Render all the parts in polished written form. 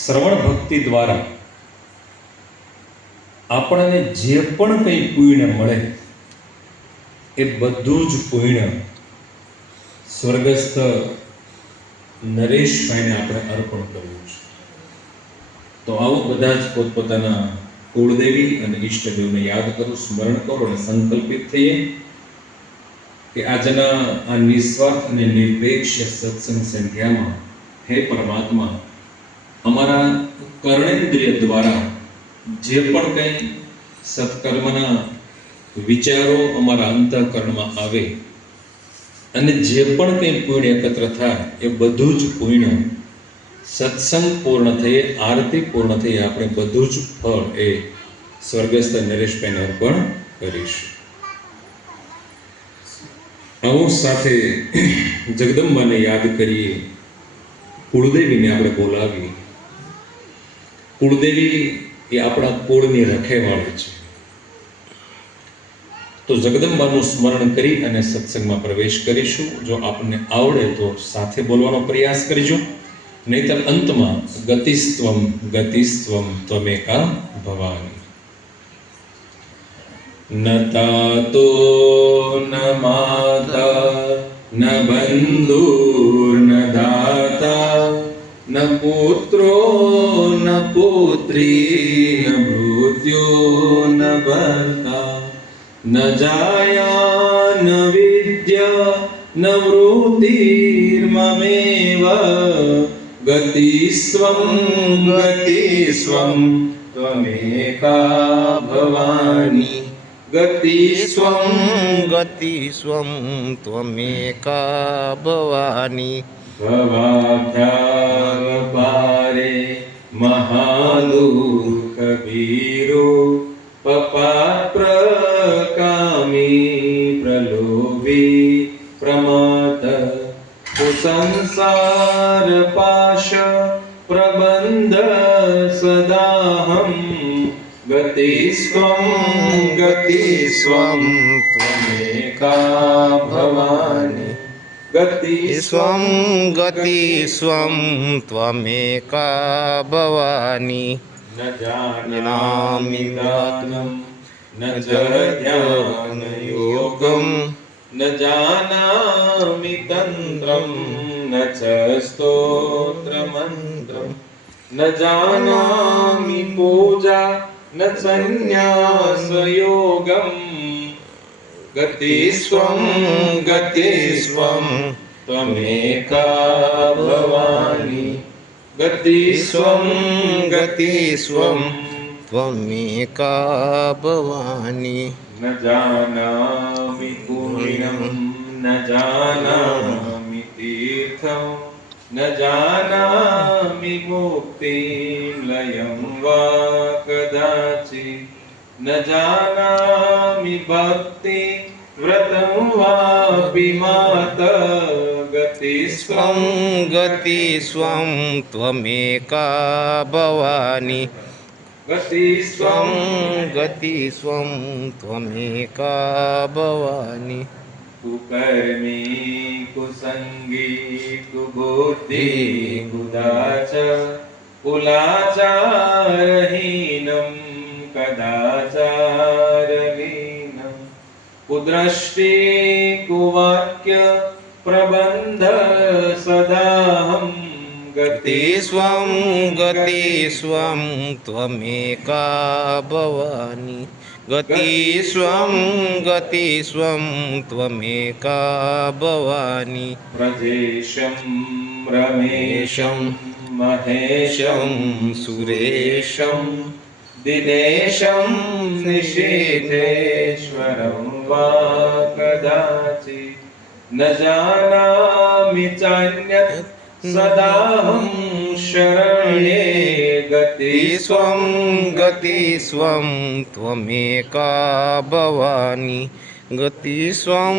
શ્રવણ ભક્તિ દ્વારા આપણને જે પણ કંઈ પુણ્ય મળે એ બધું જ પુણ્ય સ્વર્ગસ્થ નરેશભાઈને આપણે અર્પણ કરવું છે. તો આવો બધા જ પોતપોતાના કુળદેવી અને ઈષ્ટદેવને યાદ કરો, સ્મરણ કરો અને સંકલ્પિત થઈએ કે આજના આ નિસ્વાર્થ અને નિરપેક્ષ સત્સંગ સંધ્યામાં હે પરમાત્મા, અમારા કર્ણેન્દ્રિય દ્વારા જે પણ કંઈ સત્કર્મના વિચારો અમારા અંતઃકરણમાં આવે અને જે પણ કંઈ પુણ્ય એકત્ર થાય એ બધું જ પુણ્ય સત્સંગ પૂર્ણ થઈએ, આરતી પૂર્ણ થઈએ, આપણે બધું જ ફળ એ સ્વર્ગસ્થ નરેશભાઈને અર્પણ કરીશું. આવો સાથે જગદંબાને યાદ કરીએ, કુળદેવીને આપણે બોલાવીએ. કુળદેવી એ આપણા કુળની રખેવાળી છે. તો જગદંબાનું સ્મરણ કરી અને સત્સંગમાં પ્રવેશ કરીશું. જો આપણને આવડે તો સાથે બોલવાનો પ્રયાસ કરીશું, નહીતર અંતમાં ગતિસ્ત્વમ ગતિસ્ત્વમ ત્વમેકા ભવાની. ન તાતો ન માતા ન બંધુર્ન દાતા ન પુત્રો ન પુત્રી ન ભૃત્યો ન ભર્તા ન જાયા ન વિદ્યા ન વૃદ્ધિર્મમેવ ગતિસ્વમ ગતિસ્વમ ત્વમેકા ભવાની. ગતિસ્વમ ગતિસ્વમ ત્વમેકા ભવાની. ભવાભ્યાગપારે મહાદુઃખ ભીરો પપાપ્રકામી પ્રલોભી પ્રમાત કુસંસાર પાશ પ્રબંધ સદાહમ ગતિસ્વમ ગતિસ્વમ ત્વમેકા ભવાની. ગતિસ્વમ ગતિસ્વમ ત્વમેકા ભવાની. ન જાનામિ દાનમ ન ધ્યાન યોગમ ન જાનામિ તંત્રમ ન ચ સ્તોત્ર મંત્રમ ન જાનામિ પૂજા ન સંન્યાસ યોગમ. ગતિસ્વમ ગતિસ્વમ ત્વમેકા ભવાની. ગતિસ્વમ ગતિસ્વમ ત્વમેકા ભવાની. ન જાનામિ પુણ્યમ ન જાનામિ તીર્થમ ન જાનામિ મુક્તિમ લયં વા કદાચિત ન જાનામિ ભક્તિ વ્રતમ વાપી માત. ગતિસ્વમ ગતિસ્વમ ત્વમેકા ભવાની. ગતિસ્વમ ગતિસ્વમ ત્વમેકા ભવાની. કુકર્મી કુસંગી કુબુદ્ધિ કુદાચ કુલાચારહીનમ કદાચારહીનમ કુદ્રષ્ટિ કુવાક્ય પ્રબંધ સદાહમ. ગતિસ્વમ ગતિસ્વમ ત્વમેકા ભવાની. ગતિસ્વમ ગતિસ્વમ ત્વમેકા ભવાની. પ્રજેશમ રમેશમ મહેશમ સુરેશમ દિનેશમ નિષેધેશ્વરમ વા કદાચિત ન જાનામિ ચાન્યત સદાહમ શરણ્યે. ગતિસ્વમ ગતિસ્વમ ત્વમેકા ભવાની. ગતિસ્વમ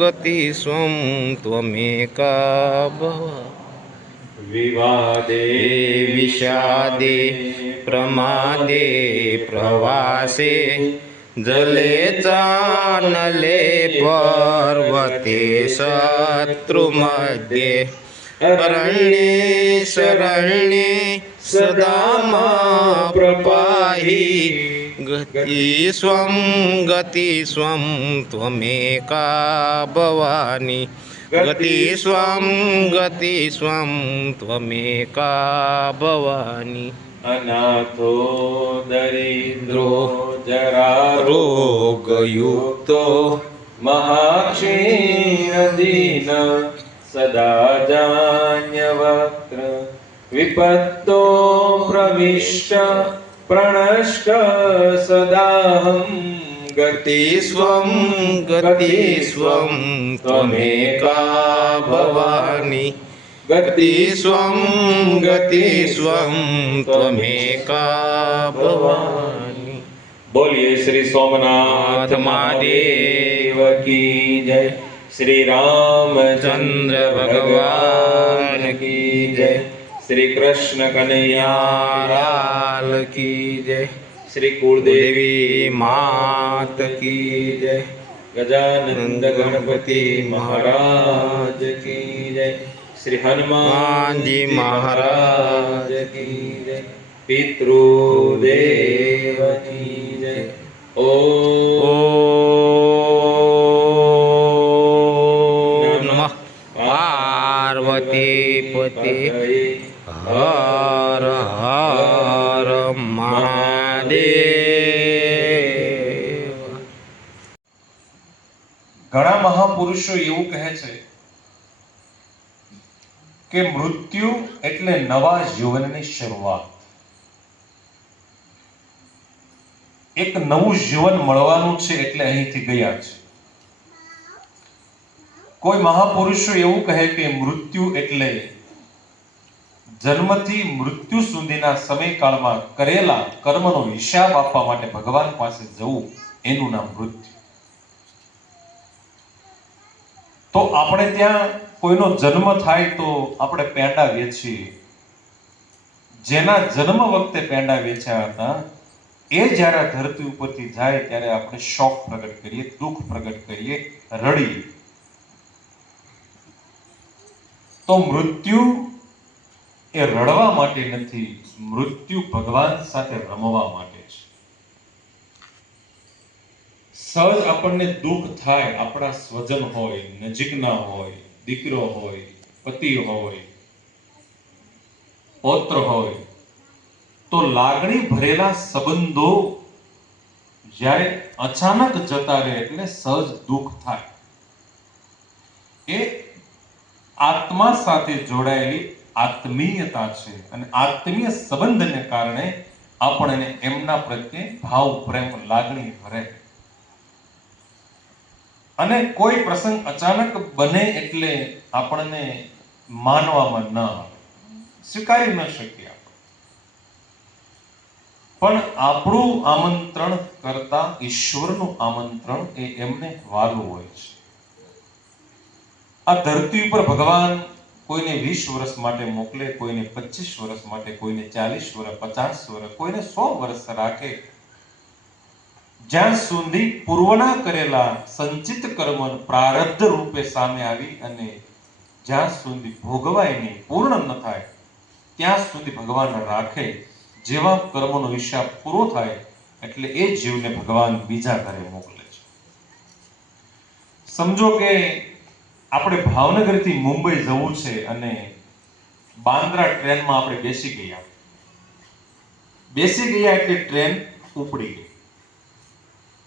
ગતિસ્વમ ત્વમેકા ભવાની. વિવાદે વિષાદે પ્રમાદે પ્રવાસે જલે ચાનલે પર્વતે શત્રુમધ્યે અરણ્યે શરણ્યે સદામાં પ્રપાહી ગતિ સ્વમ ત્વમેકા ભવાની ગતિ સ્વમ ત્વમેકા ભવાની અનાથો દરિદ્રો જરા રોગયુક્તો મહાક્ષીણદીન સદા જાન્યવક્ત્ર વિપત્તો પ્રવિષ્ટ પ્રણષ્ટ સદાહં ગતિ સ્વમ ત્વમેકા ભવાની ગતિ સ્વમ ત્વમેકા ભવાની બોલીએ શ્રી સોમનાથ મહાદેવ કી જય, શ્રી રામચંદ્ર ભગવાન કી જય, શ્રી કૃષ્ણ કનૈયા લાલ કી જય, શ્રી કુળદેવી દેવી માત કી જય, ગજાનંદ ગણપતિ મહારાજ કી જય, શ્રી હનુમાનજી મહારાજ કી જય, પિતૃદેવ કી જય. ઓમ નમઃ પાર્વતી પતિ હર હર મહાદેવ. ઘણા મહાપુરુષો એવું કહે છે કે મૃત્યુ એટલે નવા જીવનની શરૂઆત. એક નવું જીવન મળવાનું છે એટલે અહીંથી ગયા છે. કોઈ મહાપુરુષો એવું કહે કે મૃત્યુ એટલે જન્મથી મૃત્યુ સુધીના સમયકાળમાં કરેલા કર્મનો હિસાબ આપવા માટે ભગવાન પાસે જવું, એનું નામ મૃત્યુ. તો આપણે ત્યાં કોઈનો જન્મ થાય તો આપણે પેંડા વેચીએ. જેના જન્મ વખતે પેંડા વેચ્યા હતા એ જ્યારે ધરતી ઉપરથી જાય ત્યારે આપણે શોક પ્રગટ કરીએ, દુઃખ પ્રગટ કરીએ, રડીએ. તો મૃત્યુ એ રડવા માટે નથી, મૃત્યુ ભગવાન સાથે રમવા માટે છે. સહજ આપણને દુઃખ થાય, આપણા સ્વજન હોય, નજીકના હોય, દીકરો હોય, પતિ હોય, પૌત્ર હોય, તો લાગણી ભરેલા સંબંધો જ્યારે અચાનક જતા રહે એટલે સહજ દુઃખ થાય. એ આત્મા સાથે જોડાયેલી આત્મીયતા છે અને આત્મીય સંબંધને કારણે આપણને એમના પ્રત્યે ભાવ, પ્રેમ, લાગણી ભરે. અને કોઈ પ્રસંગ અચાનક બને એટલે આપણને માનવામાં ન આવે, સ્વીકારી ન શકીએ. પણ આપણું આમંત્રણ કરતા ઈશ્વરનું આમંત્રણ એ એમને વાલું હોય છે. આ ધરતી ઉપર ભગવાન કોઈને 20 વર્ષ માટે મોકલે, કોઈને 25 વર્ષ માટે, કોઈને 40 વર્ષ, 50 વર્ષ, કોઈને 100 વર્ષ રાખે. જ્યાં સુધી પૂર્વના કરેલા સંચિત કર્મ પ્રારબ્ધ રૂપે સામે આવી અને જ્યાં સુધી ભોગવાય નહીં, પૂર્ણ ન થાય, ત્યાં સુધી ભગવાન રાખે. જેવા કર્મનો હિસાબ પૂરો થાય એટલે એ જીવને ભગવાન બીજા ઘરે મોકલે છે. સમજો કે આપણે ભાવનગરથી મુંબઈ જવું છે અને બાંદ્રા ટ્રેનમાં આપણે બેસી ગયા એટલે ટ્રેન ઉપડી ગઈ.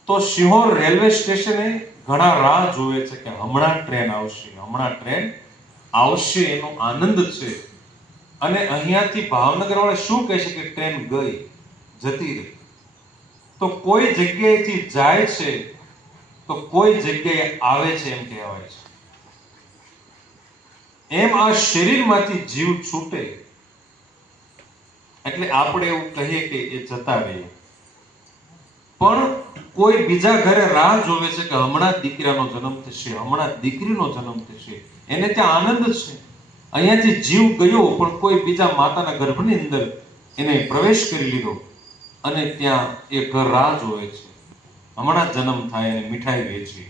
તો સિહોર રેલવે સ્ટેશને ઘણા રાહ જોવે છે કે હમણાં ટ્રેન આવશે, એનો આનંદ છે. અને અહીંયાથી ભાવનગર વાળા શું કહે છે કે ટ્રેન ગઈ, જતી રહી. તો કોઈ જગ્યાએથી જાય છે તો કોઈ જગ્યાએ આવે છે એમ કહેવાય છે. એમ આ શરીરમાંથી જીવ છૂટે એટલે આપણે એવું કહીએ કે એ જતા રહે. પણ કોઈ બીજા ઘરે રાહ જોવે છે કે હમણાં દીકરાનો જન્મ થશે, હમણાં દીકરીનો જન્મ થશે. એને ત્યાં આનંદ છે. અહીંયાથી જીવ ગયો પણ કોઈ બીજા માતાના ગર્ભની અંદર એને પ્રવેશ કરી લીધો અને ત્યાં એ ઘર રાહ જોવે છે, હમણાં જન્મ થાય અને મીઠાઈ વેચી.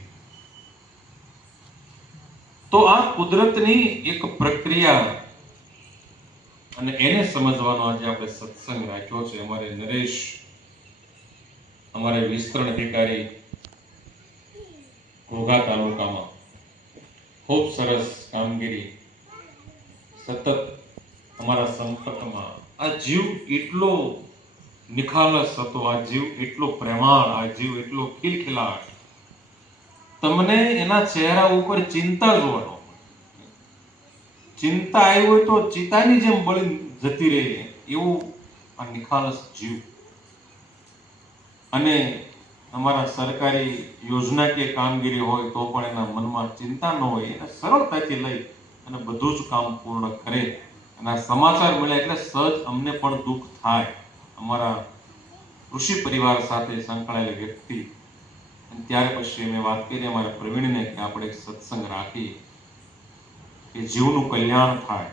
તો આ કુદરતની એક પ્રક્રિયા અને એને સમજવાનો આજે આપણે સત્સંગ રાખ્યો છે. અમારે નરેશ, અમારે વિસ્તરણ અધિકારી ઘોઘા તાલુકામાં ખૂબ સરસ કામગીરી, સતત અમારા સંપર્કમાં. આ જીવ એટલો નિખાલસ હતો, આ જીવ એટલો પ્રેમાળ, આ જીવ એટલો ખિલખિલાટ. તમને એના ચહેરા ઉપર ચિંતા જોવાનો, ચિંતા આવી હોય તો ચિતાની જેમ બળી જતી રહે એવું આ નિખાલસ જીવ. અને અમારા સરકારી યોજનાકીય કામગીરી હોય તો પણ એના મનમાં ચિંતા ન હોય, એને સરળતાથી લઈ અને બધું જ કામ પૂર્ણ કરે. અને આ સમાચાર મળ્યા એટલે સહજ અમને પણ દુઃખ થાય, અમારા ઋષિ પરિવાર સાથે સંકળાયેલી વ્યક્તિ. અને ત્યાર પછી મેં વાત કરી અમારા પ્રવીણને કે આપણે એક સત્સંગ રાખી કે જીવનું કલ્યાણ થાય.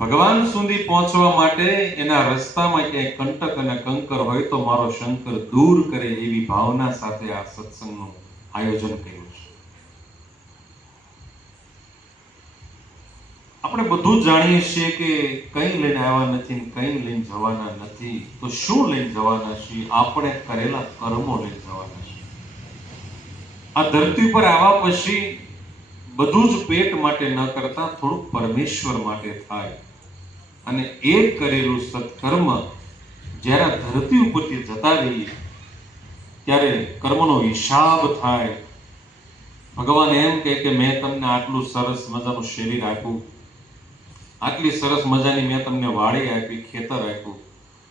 ભગવાન સુધી પહોંચવા માટે એના રસ્તામાં ક્યાંય કંટક અને કંકર હોય તો મારો શંકર દૂર કરે, એવી ભાવના સાથે આ સત્સંગનું આયોજન કર્યું છે. આપણે બધું જાણીએ છીએ કે કંઈ લઈને આવ્યા નથી, કંઈ લઈને જવાના નથી. તો શું લઈને જવાના છીએ? આપણે કરેલા કર્મો લઈને જવાના છીએ. આ ધરતી પર આવ્યા પછી બધું જ પેટ માટે ન કરતા થોડુંક પરમેશ્વર માટે થાય. અને એ કરેલું સત્કર્મ જ્યારે ધરતી ઉપરથી જતા રહીએ ત્યારે કર્મનો હિસાબ થાય. ભગવાન એમ કહે કે મેં તમને આટલું સરસ મજાનું શરીર આપ્યું, આટલી સરસ મજાની મેં તમને વાડી આપી, ખેતર આપ્યું,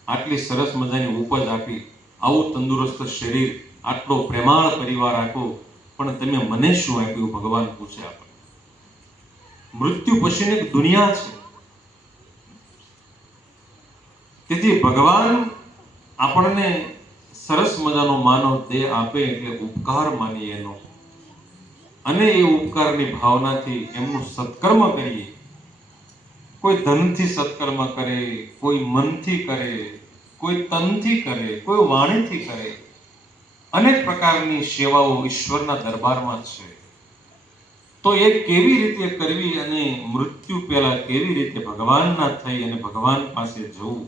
આટલી સરસ મજાની ઉપજ આપી, આવું તંદુરસ્ત શરીર, આટલો પ્રેમાળ પરિવાર આપ્યો, પણ તમે મને શું આપ્યું? ભગવાન પૂછે આપણે. મૃત્યુ પછીની એક દુનિયા છે. તેથી ભગવાન આપણને સરસ મજાનો માનવ દેહ આપે એટલે ઉપકાર માનીએ એનો, અને એ ઉપકારની ભાવનાથી એમનું સત્કર્મ કરીએ. કોઈ ધનથી સત્કર્મ કરે, કોઈ મનથી કરે, કોઈ તનથી કરે, કોઈ વાણીથી કરે. અનેક પ્રકારની સેવાઓ ઈશ્વરના દરબારમાં છે. તો એ કેવી રીતે કરવી અને મૃત્યુ પહેલા કેવી રીતે ભગવાનના થઈ અને ભગવાન પાસે જવું,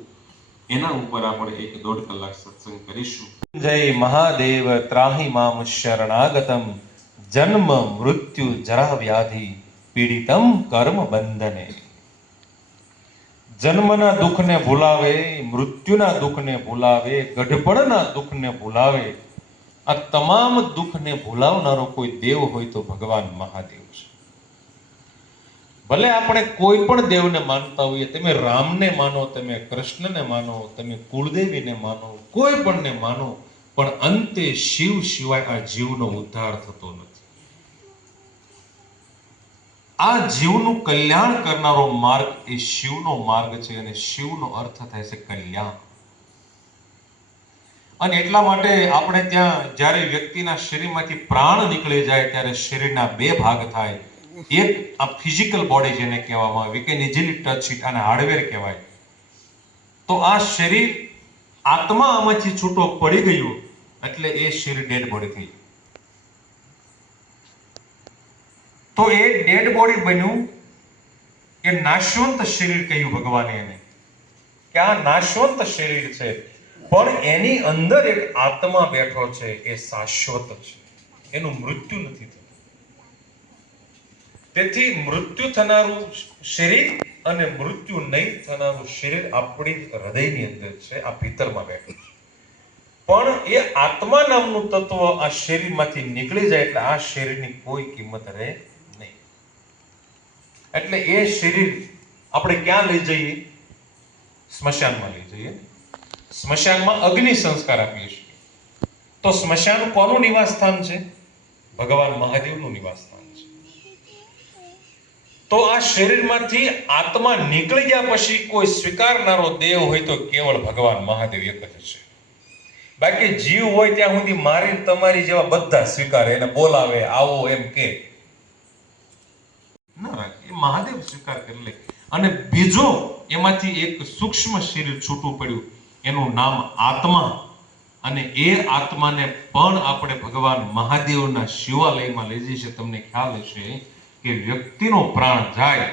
એના ઉપર આપણે 1-1.5 કલાક સત્સંગ કરીશું. જય મહાદેવ ત્રાહી મામ શરણાગતમ, જન્મ મૃત્યુ જરા વ્યાધિ પીડિતમ કર્મ બંધને. જન્મના દુઃખને ભૂલાવે, મૃત્યુના દુઃખને ભૂલાવે, ગઢપણના દુઃખને ભૂલાવે. આ તમામ દુઃખને ભૂલાવનારો કોઈ દેવ હોય તો ભગવાન મહાદેવ છે. ભલે આપણે કોઈ પણ દેવને માનતા હોઈએ, તમે રામને માનો, તમે કૃષ્ણને માનો, તમે કુળદેવીને માનો, કોઈ પણને માનો, પણ અંતે શિવ સિવાય આ જીવનો ઉદ્ધાર થતો નથી. આ જીવનું કલ્યાણ કરનારો માર્ગ એ શિવનો માર્ગ છે, અને શિવનો અર્થ થાય છે કલ્યાણ. અને એટલા માટે આપણે ત્યાં જ્યારે વ્યક્તિના શરીરમાંથી પ્રાણ નીકળી જાય ત્યારે શરીરના 2 ભાગ થાય. એક આ ફિઝિકલ બોડી જેને કહેવામાં આવે, કે ઇઝીલી ટચ ઇટ, અને હાર્ડવેર કહેવાય. તો આ શરીર, આત્મા આમાંથી છૂટો પડી ગયો એટલે એ શરીર ડેડ બોડી થઈ. તો એ ડેડ બોડી બન્યું, એ નાશવંત શરીર કહ્યું ભગવાને એને, કે આ નાશવંત શરીર છે, પણ એની અંદર એક આત્મા બેઠો છે, એ શાશ્વત છે, એનું મૃત્યુ નથી થતું. તેથી મૃત્યુ થનારું શરીર અને મૃત્યુ નહીં થનારું શરીર આપણી હૃદયની અંદર છે, આ ભીતરમાં બેઠું છે. પણ એ આત્મા નામનું તત્વ આ શરીરમાંથી નીકળી જાય એટલે આ શરીરની કોઈ કિંમત રહે નહીં. એટલે એ શરીર આપણે ક્યાં લઈ જઈએ? સ્મશાનમાં લઈ જઈએ. સ્મશાનમાં અગ્નિ સંસ્કાર આપીએ છીએ. તો સ્મશાન કોનું નિવાસ સ્થાન છે? ભગવાન મહાદેવનું નિવાસ સ્થાન છે. તો આ શરીરમાંથી આત્મા નીકળી ગયા પછી કોઈ સ્વીકારનારો દેવ હોય તો કેવળ ભગવાન મહાદેવ એક જ છે. બાકી જીવ હોય ત્યાં સુધી મારી તમારી જેવા બધા સ્વીકારે, એને બોલાવે, આવો એમ કે ના, એ મહાદેવ સ્વીકાર કરી લે. અને બીજો એમાંથી એક સૂક્ષ્મ શરીર છૂટું પડ્યું, એનું નામ આત્મા. અને એ આત્માને પણ આપણે ભગવાન મહાદેવના શિવાલયમાં લઈ જઈએ છીએ. તમને ખ્યાલ હશે કે વ્યક્તિનો પ્રાણ જાય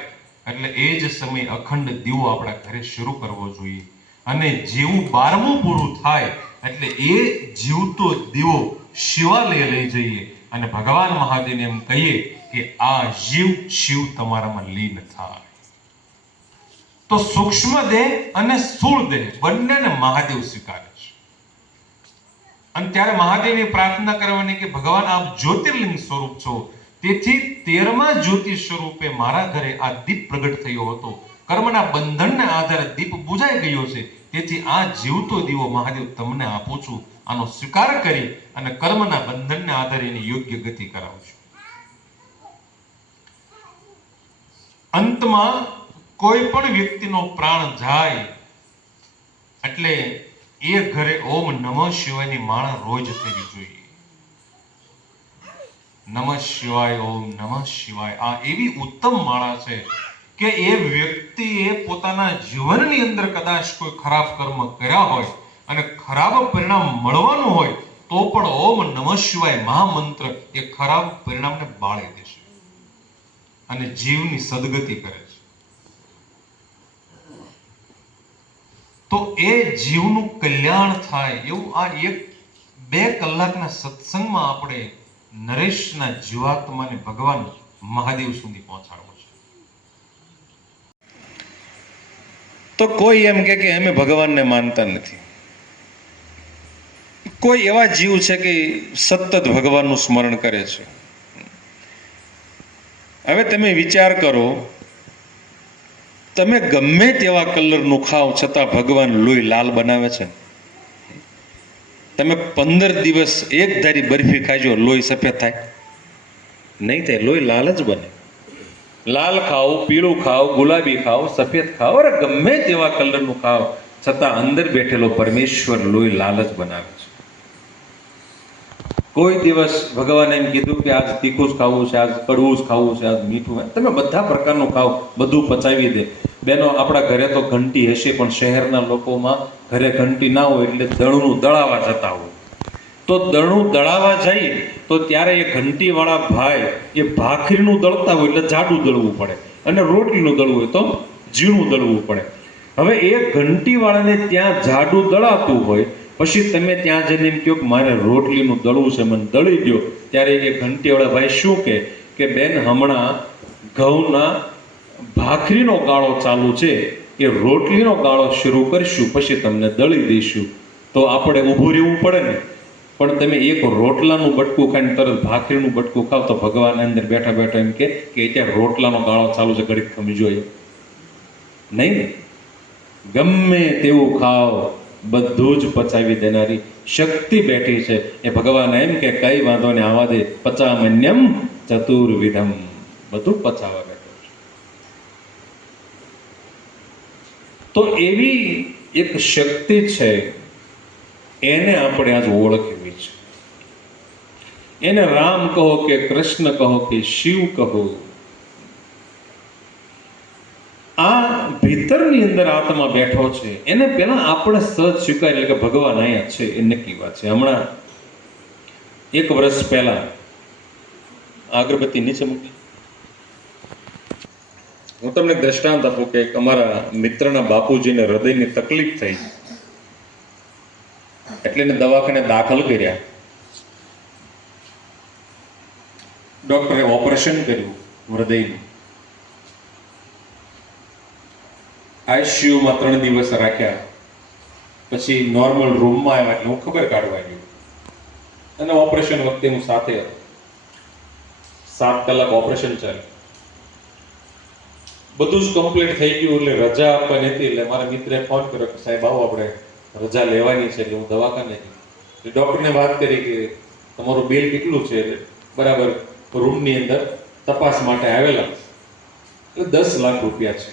એટલે એ જ સમયે અખંડ દીવો આપણા ઘરે શરૂ કરવો જોઈએ. અને જેવું 12મું પૂરું થાય એટલે એ જીવતો દીવો શિવાલય લઈ જઈએ અને ભગવાન મહાદેવને એમ કહીએ કે આ જીવ શિવ તમારામાં લીન થાય. તો સૂક્ષ્મ દેહ અને સ્થૂળ દેહ બંનેને મહાદેવ સ્વીકારે છે. અને ત્યારે મહાદેવની પ્રાર્થના કરવાની કે ભગવાન આપ જ્યોતિર્લિંગ સ્વરૂપ છો, તેથી 13મા જ્યોતિ સ્વરૂપે મારા ઘરે આ દીપ પ્રગટ થયો હતો. કર્મના બંધનને આધારે દીપ બુજાઈ ગયો છે, તેથી આ જીવતો દીવો મહાદેવ તમને આપું છું. આનો સ્વીકાર કરી અને કર્મના બંધનને આધારે એની યોગ્ય ગતિ કરાવજો. અંતમાં કોઈ પણ વ્યક્તિનો પ્રાણ જાય એટલે એ ઘરે ઓમ નમઃ શિવાયની માળા રોજ થવી જોઈએ. નમઃ શિવાય, ઓમ નમઃ શિવાય, આ એવી ઉત્તમ માળા છે કે એ વ્યક્તિએ પોતાના જીવનની અંદર કદાચ કોઈ ખરાબ કર્મ કર્યા હોય અને ખરાબ પરિણામ મળવાનું હોય તો પણ ઓમ નમઃ શિવાય મહામંત્ર એ ખરાબ પરિણામને બાળી દેશે અને જીવની સદગતિ કરે છે. તો એ જીવનું કલ્યાણ થાય એવું આ 1-2 કલાકના સત્સંગમાં આપણે નરેશના જીવાત્માને ભગવાન મહાદેવ સુધી પહોંચાડવો છે. તો કોઈ એમ કે અમે ભગવાનને માનતા નથી. કોઈ એવા જીવ છે કે સતત ભગવાનનું સ્મરણ કરે છે. હવે તમે વિચાર કરો, તમે ગમે તેવા કલરનું ખાઓ છતાં ભગવાન લોહી લાલ બનાવે છે. તમે 15 દિવસ એક ધારી બરફી ખાજો, લોહી સફેદ થાય? નહીં થાય, લોહી લાલ જ બને. લાલ ખાઓ, પીળું ખાઓ, ગુલાબી ખાઓ, સફેદ ખાઓ, અરે ગમે તેવા કલરનું ખાઓ છતાં અંદર બેઠેલો પરમેશ્વર લોહી લાલ જ બનાવે છે. કોઈ દિવસ ભગવાને એમ કીધું કે આજ તીખું જ ખાવું છે, આજ કડવું જ ખાવું છે, આજ મીઠું? તમે બધા પ્રકારનું ખાઓ, બધું પચાવી દે. બેનો, આપણા ઘરે તો ઘંટી હશે, પણ શહેરના લોકોમાં ઘરે ઘંટી ના હોય એટલે દળનું દળાવા જતા હોય. તો દળનું દળાવા જઈએ તો ત્યારે એ ઘંટીવાળા ભાઈ એ ભાખરીનું દળતા હોય એટલે જાડું દળવું પડે, અને રોટલીનું દળવું હોય તો ઝીણું દળવું પડે. હવે એ ઘંટીવાળાને ત્યાં જાડું દળાતું હોય, પછી તમે ત્યાં જઈને એમ કહો કે મારે રોટલીનું દળવું છે, મને દળી દો. ત્યારે એ ઘંટીવાળા ભાઈ શું કે બેન, હમણાં ઘઉંના ભાખરીનો ગાળો ચાલુ છે, એ રોટલીનો ગાળો શરૂ કરીશું, પછી તમને દળી દઈશું. તો આપણે ઊભું રહેવું પડે ને. પણ તમે એક રોટલાનું બટકું ખાઈને તરત ભાખરીનું બટકું ખાવ તો ભગવાન અંદર બેઠા બેઠા એમ કે ત્યાં રોટલાનો ગાળો ચાલુ છે, ઘડીક ખમીજો. એમ નહીં ને. ગમે તેવું ખાવ, બધું જ પચાવી દેનારી શક્તિ બેઠી છે. એ ભગવાન એમ કે કઈ વાંધો ને, આવા દે, પચામન્યમ ચતુર્વિધમ, બધું પચાવવા બેઠો છે. તો એવી એક શક્તિ છે, એને આપણે આજ ઓળખવી છે. એને રામ કહો કે કૃષ્ણ કહો કે શિવ કહો, આ ભીતરની અંદર આત્મા બેઠો છે, એને પેલા આપણે સહજ સ્વીકાર, એટલે કે ભગવાન અહીંયા છે, એ નક્કી વાત છે. હમણાં 1 વર્ષ પહેલા અગરબત્તી નીચે મૂકી, હું તમને દ્રષ્ટાંત આપું કે અમારા મિત્રના બાપુજીને હૃદયની તકલીફ થઈ એટલે એને દવાખાને દાખલ કર્યા. ડોક્ટરે ઓપરેશન કર્યું હૃદયનું. આઈસીયુમાં 3 દિવસ રાખ્યા, પછી નોર્મલ રૂમમાં આવ્યા એટલે હું ખબર કાઢવા ગયો. અને ઓપરેશન વખતે હું સાથે હતો. 7 કલાક ઓપરેશન ચાલ્યું. બધું જ કમ્પ્લીટ થઈ ગયું એટલે રજા આપવાની હતી. એટલે મારા મિત્રે ફોન કર્યો કે સાહેબ આવો, આપણે રજા લેવાની છે. એટલે હું દવાખાને ગઈ. ડોક્ટરને વાત કરી કે તમારું બિલ કેટલું છે? બરાબર રૂમની અંદર તપાસ માટે આવેલા, એટલે 10 લાખ રૂપિયા છે.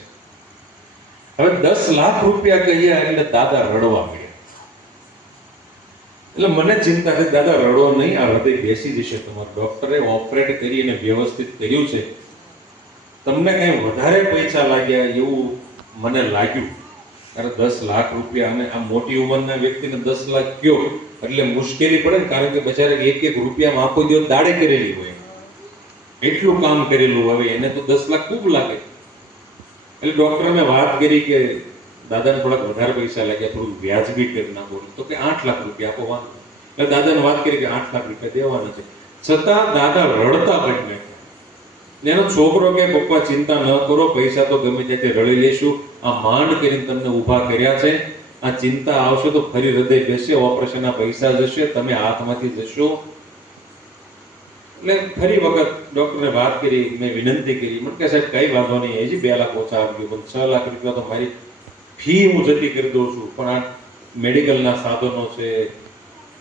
હવે 10 લાખ રૂપિયા કહીએ એટલે દાદા રડવા મળ્યા. એટલે મને ચિંતા થઈ, દાદા રડો નહીં, આ હૃદય બેસી જશે તમારું. ડોક્ટરે ઓપરેટ કરી અને વ્યવસ્થિત કર્યું છે, તમને કઈ વધારે પૈસા લાગ્યા એવું મને લાગ્યું. અરે 10 લાખ રૂપિયા, અને આ મોટી ઉંમરના વ્યક્તિને 10 લાખ કયો એટલે મુશ્કેલી પડે ને, કારણ કે બચારે 1-1 રૂપિયામાં આખો દિવસ દાડે કરેલી હોય, એટલું કામ કરેલું. હવે એને તો 10 લાખ ખૂબ લાગે. એટલે ડોક્ટરે મેં વાત કરી કે દાદાને થોડાક વધારે પૈસા લાગ્યા, થોડું વ્યાજબી કરી નાખો. તો કે 8 લાખ રૂપિયા આપો વાંધો. એટલે દાદાને વાત કરી કે 8 લાખ રૂપિયા દેવાના છે. છતાં દાદા રડતા બનને. એનો છોકરો કે પપ્પા ચિંતા ન કરો, પૈસા તો ગમે ત્યાંથી રળી લેશું, આ માંડ કરીને તમને ઊભા કર્યા છે, આ ચિંતા આવશે તો ફરી હૃદય બેસશે, ઓપરેશનના પૈસા જશે, તમે હાથમાંથી જશો. એટલે ફરી વખત ડોક્ટરને વાત કરી, મેં વિનંતી કરી. મને કહે સાહેબ કઈ વાંધો નહીં, હજી 2 લાખ ઓછા આપજો, પણ 6 લાખ રૂપિયા તો મારી ફી હું જતી કરી દઉં છું, પણ આ મેડિકલના સાધનો છે,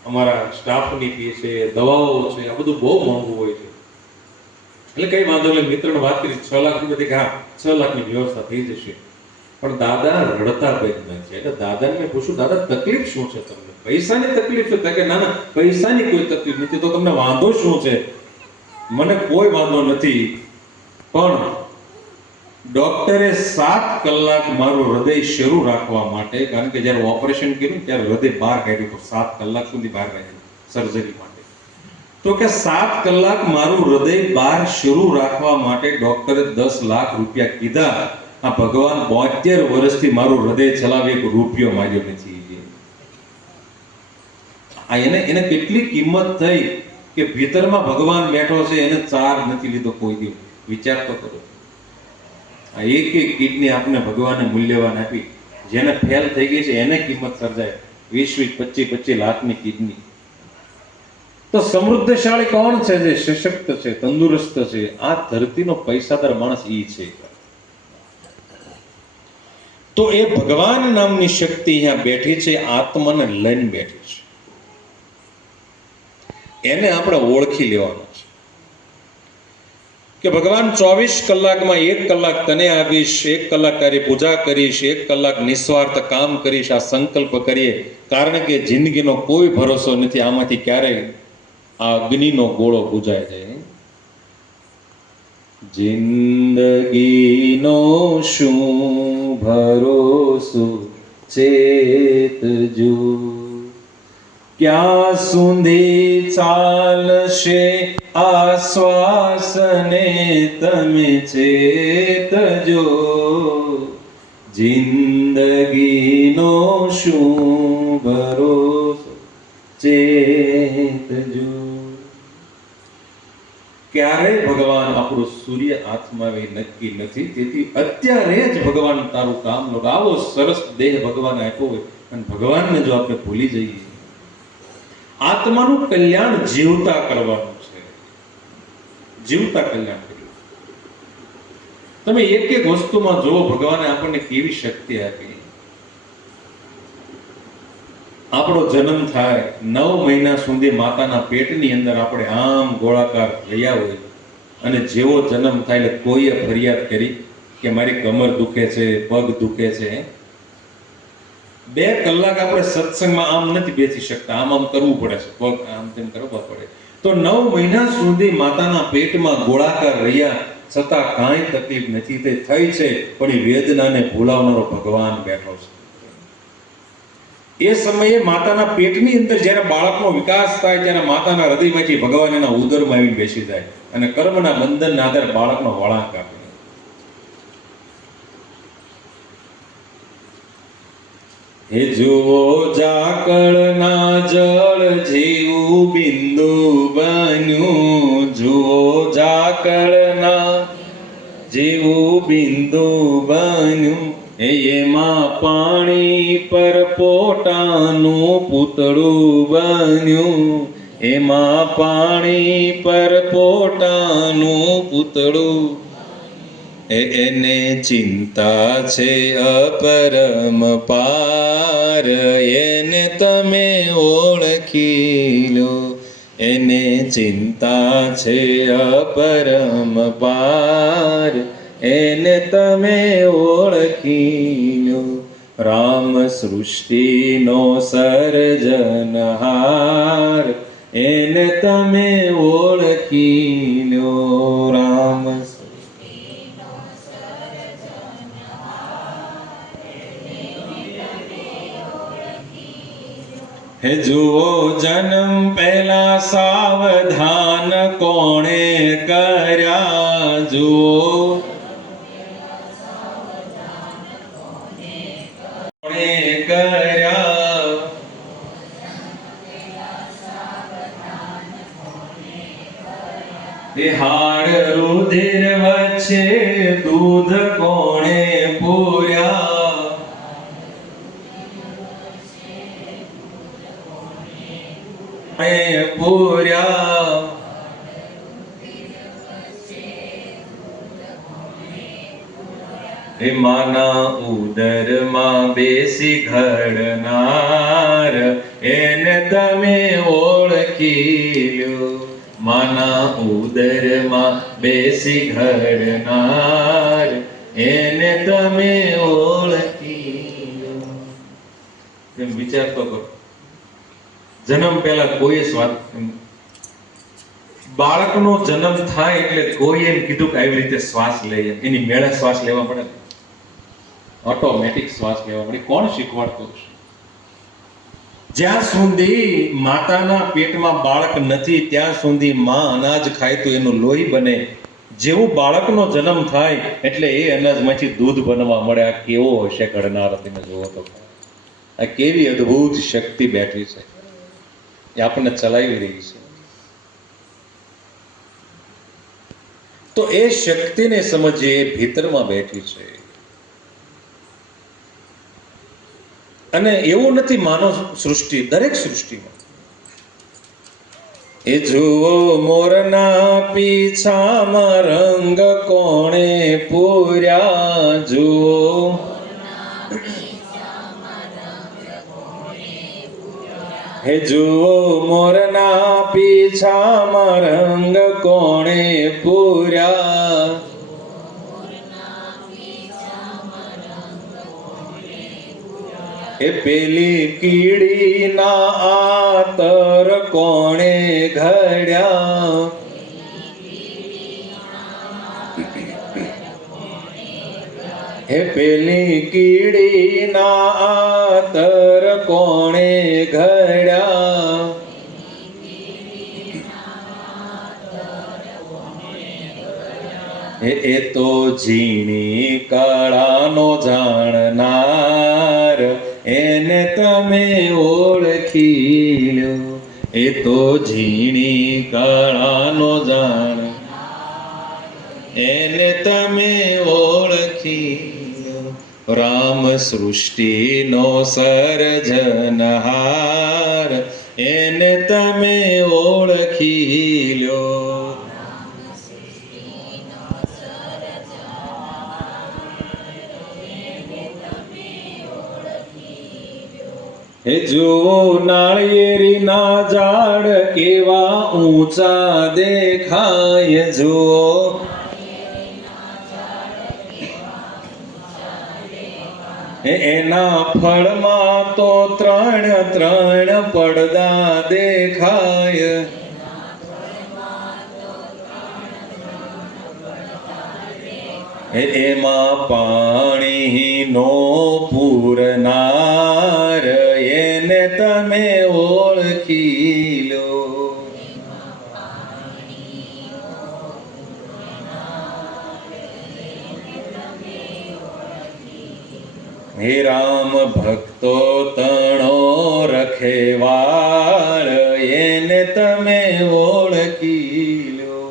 અમારા સ્ટાફની ફી છે, દવાઓ છે, આ બધું બહુ મોંઘું હોય છે. એટલે કઈ વાંધો નહીં, મિત્રને વાત કરી 6 લાખ રૂપિયાથી કે હા 6 લાખની વ્યવસ્થા થઈ જશે. પણ દાદા રડતા બેઠા છે. એટલે દાદાને મેં પૂછ્યું, દાદા તકલીફ શું છે તમને? પૈસાની તકલીફ છે? કે ના ના પૈસાની કોઈ તકલીફ નથી. તો તમને વાંધો શું છે? મને કોઈ વાંધો નથી, પણ ડોક્ટરે 7 કલાક મારું હૃદય શરૂ રાખવા માટે, કારણ કે જ્યારે ઓપરેશન કર્યું ત્યારે હૃદય બહાર કાઢ્યું તો 7 કલાક સુધી બહાર કાઢ્યું સર્જરી માટે. તો કે 7 કલાક મારું હૃદય બહાર શરૂ રાખવા માટે ડોક્ટરે 10 લાખ રૂપિયા કીધા. આ ભગવાન 72 વર્ષથી મારું હૃદય ચલાવે, 1 રૂપિયો માંગ્યો નથી. આ એને કેટલી કિંમત થઈ કે ભીતરમાં ભગવાન બેઠો છે, એને ચાર્જ નથી લીધો કોઈ દિવસ. વિચાર તો કરો. આ એક કિડની આપને ભગવાને મૂલ્યવાન આપી. જેને ફેલ થઈ ગઈ છે એને કિંમત સર્જાય. 20-25 લાખની કિડની. તો સમૃદ્ધશાળી કોણ છે? જે સશક્ત છે, તંદુરસ્ત છે. આ ધરતીનો પૈસાદાર માણસ ઈ છે. તો એ ભગવાન નામની શક્તિ અહીંયા બેઠી છે, આત્માને લઈને બેઠી છે. એને આપણે ઓળખી લેવાનું છે કે ભગવાન 24 કલાકમાં 1 કલાક તને આપીશ, 1 કલાક તારી પૂજા કરીશ, 1 કલાક નિસ્વાર્થ કામ કરીશ. આ સંકલ્પ કરીએ, કારણ કે જિંદગીનો કોઈ ભરોસો નથી. આમાંથી ક્યારેય આ અગ્નિનો ગોળો બુજાય જાય. જિંદગીનો શું ભરોસો ચેતજો, ક્યાં સુધી ચાલશે આ શ્વાસને તમે ચેતજો. જિંદગીનો શું ભરોસો ચેતજો. ક્યારેય ભગવાન આપણું સૂર્ય હાથમાં આવે નક્કી નથી. તેથી અત્યારે જ ભગવાન તારું કામ લો. આવો સરસ દેહ ભગવાન આપ્યો હોય અને ભગવાનને જો આપણે ભૂલી જઈએ, આત્માનું કલ્યાણ જીવતા કરવાનું છે. જીવતા કલ્યાણ કર્યું. તમે એક એક વસ્તુમાં જુઓ ભગવાને આપણને કેવી શક્તિ આપી. આપણો જન્મ થાય 9 મહિના સુધી માતાના પેટની અંદર આપણે આમ ગોળાકાર રહ્યા હોય, અને જેવો જન્મ થાય એટલે કોઈએ ફરિયાદ કરી કે મારી કમર દુખે છે, પગ દુખે છે. 2 કલાક આપણે સત્સંગમાં આમ નથી બેસી શકતા, આમ કરવું પડે છે, પગ આમ તેમ કરવા પડે. તો 9 મહિના સુધી માતાના પેટમાં ગોળાકાર રહ્યા, છતાં કાંઈ તકલીફ નથી થઈ છે. પણ એ વેદનાને ભૂલાવનારો ભગવાન બેઠો છે. એ સમયે માતાના પેટની અંદર જ્યારે બાળકનો વિકાસ થાય, ત્યારે માતાના હૃદયમાંથી ભગવાન એના ઉદરમાં આવીને બેસી જાય અને કર્મના બંધનના આધારે બાળકનો વળાંક આપે. હે જુઓ ઝાકળના જળ જેવું બિંદુ બન્યું, જુઓ ઝાકળના જેવું બિંદુ બન્યું. એમાં પાણી પર પોટાનું પૂતળું બન્યું, એમાં પાણી પર પોટાનું પૂતળું. એને ચિંતા છે અપરમ પાર, એને તમે ઓળખી લો. એને ચિંતા છે અપરમ પાર, એને તમે ઓળખી લો. રામ સૃષ્ટિનો સર્જનહાર, એને તમે ઓળખી લો. રામ હે જુઓ જન્મ પહેલા સાવધાન કોણે કર્યા, જુઓ એ હાડ રુધિર વચ્ચે દૂધ કોણે પૂર્યા, પૂર્યા એ માના ઉદરમાં બેસી ઘડનાર એને તમે ઓળખી લ્યો, માના ઉદરમાં બેસી ઘડનાર એને તમે ઓળખી લ્યો. એમ વિચાર તો કરો, જન્મ પહેલા કોઈ સ્વાદ, બાળકનો જન્મ થાય એટલે કોઈ એમ કીધું કે આવી રીતે શ્વાસ લે, એની મેળે શ્વાસ લેવા પડે, ઓટોમેટિક શ્વાસ લેવા પડે. કોણ શીખવાડતું છે? જ્યાં સુધી માતાના પેટમાં બાળક નથી ત્યાં સુધી માં અનાજ ખાય તો એનું લોહી બને. જેવું બાળકનો જન્મ થાય એટલે એ અનાજમાંથી દૂધ બનવા મળે. આ કેવો હશે ઘડનાર, તમે જુઓ તો આ કેવી અદ્ભુત શક્તિ બેઠી છે, એ આપણને ચલાવી રહી છે. તો એ શક્તિને સમજીએ, ભીતરમાં બેઠી છે. અને એવું નથી માનવ સૃષ્ટિ, દરેક સૃષ્ટિમાં એ જુઓ મોરના પીછામાં રંગ કોણે પૂર્યા, જુઓ હે જુઓ મોરના પીછામાં રંગ કોણે પૂર્યા, એ પેલી કીડીના આતર કોણે ઘડ્યા, હે પેલી કીડીના આતર કોણે ઘડ્યા, એ તો ઝીણી કળાનો જાણનાર એને તમે ઓળખી લો, એ તો ઝીણી કળાનો જાણ એને તમે ઓળખી લો. રામ સૃષ્ટિનો સર્જનહાર એને તમે ઓળખી લો, હે જુઓ નાળિયેરીના ઝાડ કેવા ઊંચા દેખાય, જુઓ એના ફળમાં તો 3 પડદા દેખાય, એમાં પાણીનો પૂરનાર એને તમે ઓળખી લો, હે રામ ભક્તો તણો રખેવાળ એને તમે ઓળખી લો,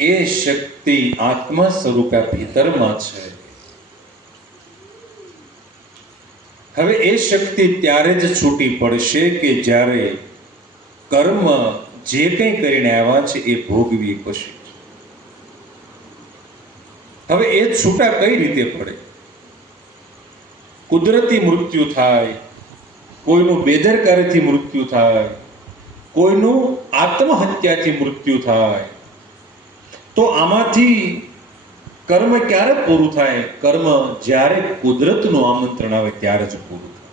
એ શક્તિ આત્મા સ્વરૂપે ભીતરમાં છે. હવે એ શક્તિ ત્યારે જ છૂટી પડશે કે જ્યારે કર્મ જે કંઈ કરીને આવ્યા છે એ ભોગવી પછી. હવે એ છૂટા કઈ રીતે પડે? કુદરતી મૃત્યુ થાય, કોઈનું બેદરકારીથી મૃત્યુ થાય, કોઈનું આત્મહત્યાથી મૃત્યુ થાય, તો આમાંથી કર્મ ક્યારે પૂરું થાય? કર્મ જ્યારે કુદરતનું આમંત્રણ આવે ત્યારે જ પૂરું થાય.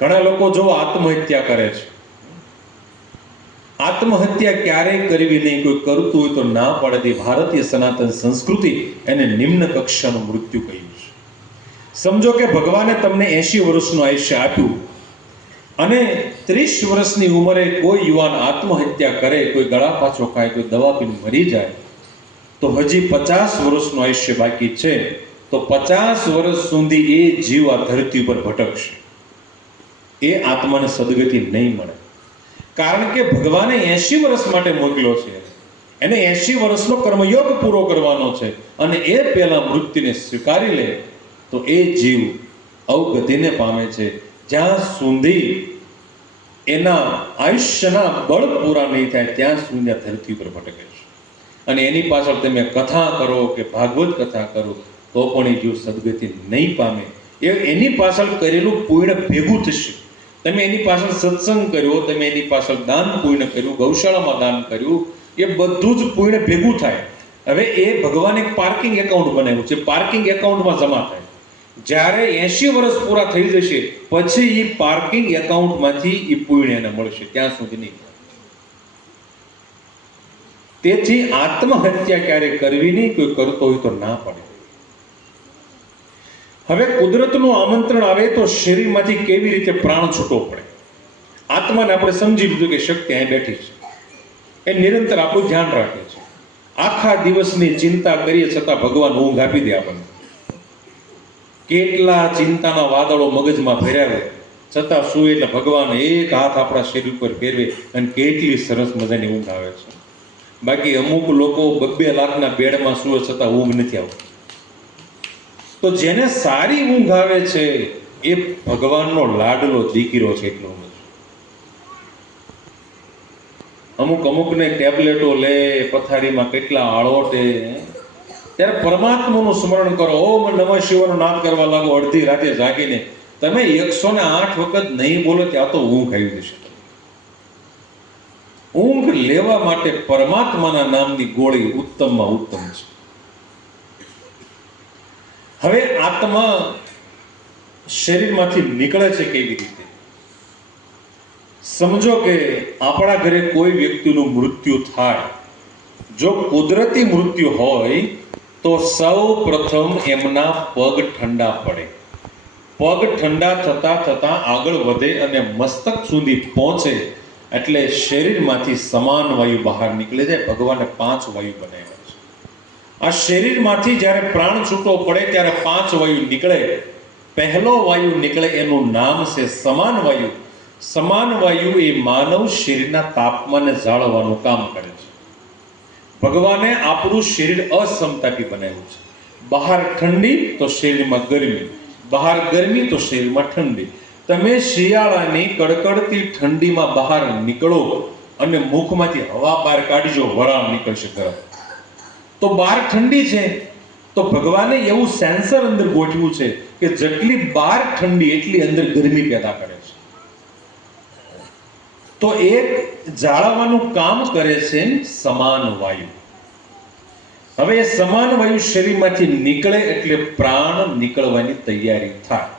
ઘણા લોકો જો આત્મહત્યા કરે છે, આત્મહત્યા ક્યારેય કરવી નહીં, કોઈ કરતું હોય તો ના પાડે. ભારતીય સનાતન સંસ્કૃતિ એને નિમ્ન કક્ષાનું મૃત્યુ કહ્યું છે. સમજો કે ભગવાને તમને 80 વર્ષનું આયુષ્ય આપ્યું અને 30 વર્ષની ઉંમરે કોઈ યુવાન આત્મહત્યા કરે, કોઈ ગળા પાછો ખાય, કોઈ દવા પીને મરી જાય, તો હજી 50 વર્ષનું આયુષ્ય બાકી છે. તો 50 વર્ષ સુધી એ જીવ આ ધરતી ઉપર ભટકશે. એ આત્માને સદગતિ નહીં મળે. કારણ કે ભગવાને 80 વર્ષ માટે મોકલ્યો છે. એને 80 વર્ષનો કર્મયોગ પૂરો કરવાનો છે, અને એ પહેલા મૃત્યુને સ્વીકારી લે તો એ જીવ અવગતિને પામે છે. જ્યાં સુધી એના આયુષ્યના બળ પૂરા નહીં થાય ત્યાં સુધી આ ધરતી ઉપર ભટકે છે. અને એની પાછળ તમે કથા કરો કે ભાગવત કથા કરો તો પણ એ જીવ સદગતિ નહીં પામે. એની પાછળ કરેલું પુણ્ય ભેગું થશે. તમે એની પાછળ સત્સંગ કર્યો, તમે એની પાછળ દાન પુણ્ય કર્યું, ગૌશાળામાં દાન કર્યું, એ બધું જ પુણ્ય ભેગું થાય. હવે એ ભગવાન એક પાર્કિંગ એકાઉન્ટ બનાવ્યું છે, પાર્કિંગ એકાઉન્ટમાં જમા થાય. જ્યારે 80 વર્ષ પૂરા થઈ જશે પછી એ પાર્કિંગ એકાઉન્ટમાંથી એ પુણ્ય એને મળશે, ત્યાં સુધી નહીં. તેથી આત્મહત્યા ક્યારે કરવી નહીં, કોઈ કરતો હોય તો ના પડે. હવે કુદરતનું આમંત્રણ આવે તો શરીરમાંથી કેવી રીતે પ્રાણ છૂટવો પડે. આત્માને આપણે સમજી લીધું કે શક્તિ અહીં બેઠી છે, એ નિરંતર આપણું ધ્યાન રાખે છે. આખા દિવસની ચિંતા કરીએ છતાં ભગવાન ઊંઘ આપી દે આપણને. કેટલા ચિંતાના વાદળો મગજમાં ભર્યા હોય છતાં સુએ એટલે ભગવાન એક હાથ આપણા શરીર ઉપર ફેરવે અને કેટલી સરસ મજાની ઊંઘ આવે છે. બાકી અમુક લોકો 2 લાખના બેડમાં સુવે છતાં ઊંઘ નથી આવતી. તો જેને સારી ઊંઘ આવે છે એ ભગવાનનો લાડલો દીકરો છે. એટલો અમુકને ટેબ્લેટો લે, પથારીમાં કેટલા આળોટે, ત્યારે પરમાત્માનું સ્મરણ કરો, ઓમ નમઃ શિવાયનો નાદ કરવા લાગો અડધી રાતે જાગીને. તમે 108 વખત નહીં બોલો ત્યાં તો ઊંઘ આવી જશે. ઊંઘ લેવા માટે પરમાત્માના નામની ગોળી ઉત્તમમાં ઉત્તમ છે. હવે આત્મા શરીરમાંથી નીકળે છે કેવી રીતે? સમજો કે આપણા ઘરે કોઈ વ્યક્તિનું મૃત્યુ થાય, જો કુદરતી મૃત્યુ હોય તો સૌ પ્રથમ એમના પગ ઠંડા પડે. પગ ઠંડા થતા થતા આગળ વધે અને મસ્તક સુધી પહોંચે એટલે શરીરમાંથી સમાન વાયુ બહાર નીકળે જાય. ભગવાને 5 વાયુ બનાવ્યા છે. આ શરીરમાંથી જ્યારે પ્રાણ છૂટો પડે ત્યારે 5 વાયુ નીકળે. પહેલો વાયુ નીકળે એનું નામ છે સમાન વાયુ. સમાન વાયુ એ માનવ શરીરના તાપમાનને જાળવવાનું કામ કરે છે. ભગવાને આપણું શરીર અસમતાપી બનાવ્યું છે. બહાર ઠંડી તો શરીરમાં ગરમી, બહાર ગરમી તો શરીરમાં ઠંડી. તમે શિયાળાની કડકડતી ઠંડીમાં બહાર નીકળો અને મુખમાંથી હવા બહાર કાઢજો, વરાળ નીકળશે ગરમ. તો બહાર ઠંડી છે તો ભગવાને એવું સેન્સર અંદર ગોઠવ્યું છે કે જેટલી બહાર ઠંડી એટલી અંદર ગરમી પેદા કરે છે. તો એક જાળવવાનું કામ કરે છે સમાન વાયુ. હવે એ સમાન વાયુ શરીરમાંથી નીકળે એટલે પ્રાણ નીકળવાની તૈયારી થાય.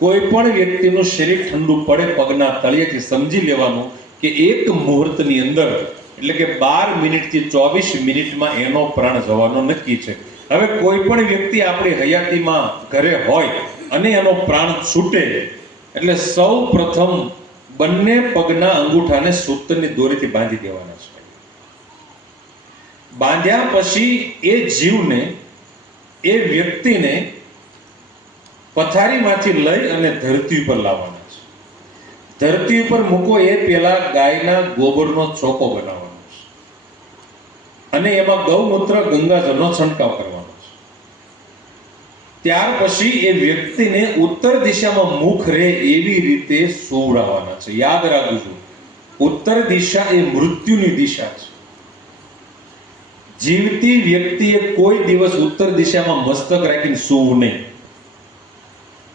કોઈ પણ વ્યક્તિનું શરીર ઠંડુ પડે પગના તળિયેથી સમજી લેવાનું કે એક મુહૂર્તની અંદર એટલે કે 12 મિનિટથી 24 મિનિટમાં એનો પ્રાણ જવાનો નક્કી છે. હવે કોઈ પણ વ્યક્તિ આપણી હયાતીમાં ઘરે હોય અને એનો પ્રાણ છૂટે એટલે સૌ પ્રથમ બંને પગના અંગૂઠાને સૂતરની દોરીથી બાંધી દેવાના છે. બાંધ્યા પછી એ જીવને, એ વ્યક્તિને પથારીમાંથી લઈ અને ધરતી ઉપર લાવવાના છે. ધરતી ઉપર મૂકો એ પહેલા ગાયના ગોબરનો ચોકો બનાવવાનો છે અને એમાં ગૌમૂત્ર ગંગાજળનો છંટકાવ કરવાનો છે. ત્યાર પછી એ વ્યક્તિને ઉત્તર દિશામાં મુખ રહે એવી રીતે સુવડાવવાના છે. યાદ રાખજો, ઉત્તર દિશા એ મૃત્યુની દિશા છે. જીવતી વ્યક્તિએ કોઈ દિવસ ઉત્તર દિશામાં મસ્તક રાખીને સૂવું નહીં.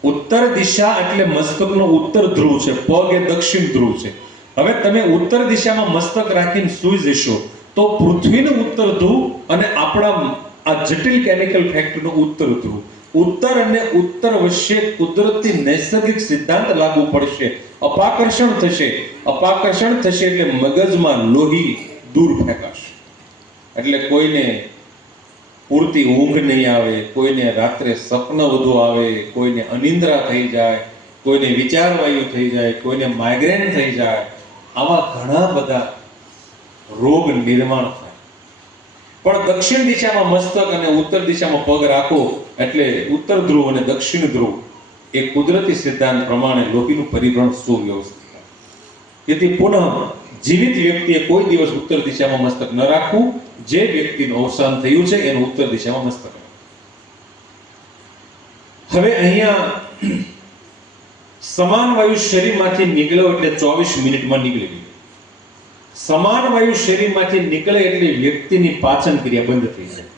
ઉત્તર દિશા એટલે મસ્તકનો ઉત્તર ધ્રુવ છે, પગ એ દક્ષિણ ધ્રુવ છે. હવે તમે ઉત્તર દિશામાં મસ્તક રાખીને સૂઈ જશો તો પૃથ્વીનું ઉત્તર ધ્રુવ અને આપણા આ જટિલ કેમિકલ ફેક્ટરીનું ઉત્તર ધ્રુવ, ઉત્તર અને ઉત્તર વચ્ચે કુદરતી નૈસર્ગિક સિદ્ધાંત લાગુ પડશે. અપાકર્ષણ થશે. અપાકર્ષણ થશે એટલે મગજમાં લોહી દૂર ફેંકાશે. એટલે કોઈને પૂરતી ઊંઘ નહીં આવે, કોઈને રાત્રે સપન વધુ આવે, કોઈને અનિંદ્રા થઈ જાય, કોઈને વિચારવાયુ થઈ જાય, કોઈને માઇગ્રેન થઈ જાય. આવા ઘણા બધા રોગ નિર્માણ થાય. પણ દક્ષિણ દિશામાં મસ્તક અને ઉત્તર દિશામાં પગ રાખો એટલે ઉત્તર ધ્રુવ અને દક્ષિણ ધ્રુવ એ કુદરતી સિદ્ધાંત પ્રમાણે લોહીનું પરિભ્રમણ સુવ્યવસ્થિત થાય. તેથી પુનઃ જીવિત વ્યક્તિએ કોઈ દિવસ ઉત્તર દિશામાં મસ્તક ન રાખવું. જે વ્યક્તિનું અવસાન થયું છે એનું ઉત્તર દિશામાં મસ્તક રાખવું. હવે અહીંયા સમાન વાયુ શરીરમાંથી નીકળ્યો એટલે 24 મિનિટમાં નીકળી ગયો. સમાન વાયુ શરીરમાંથી નીકળે એટલે વ્યક્તિની પાચન ક્રિયા બંધ થઈ જાય.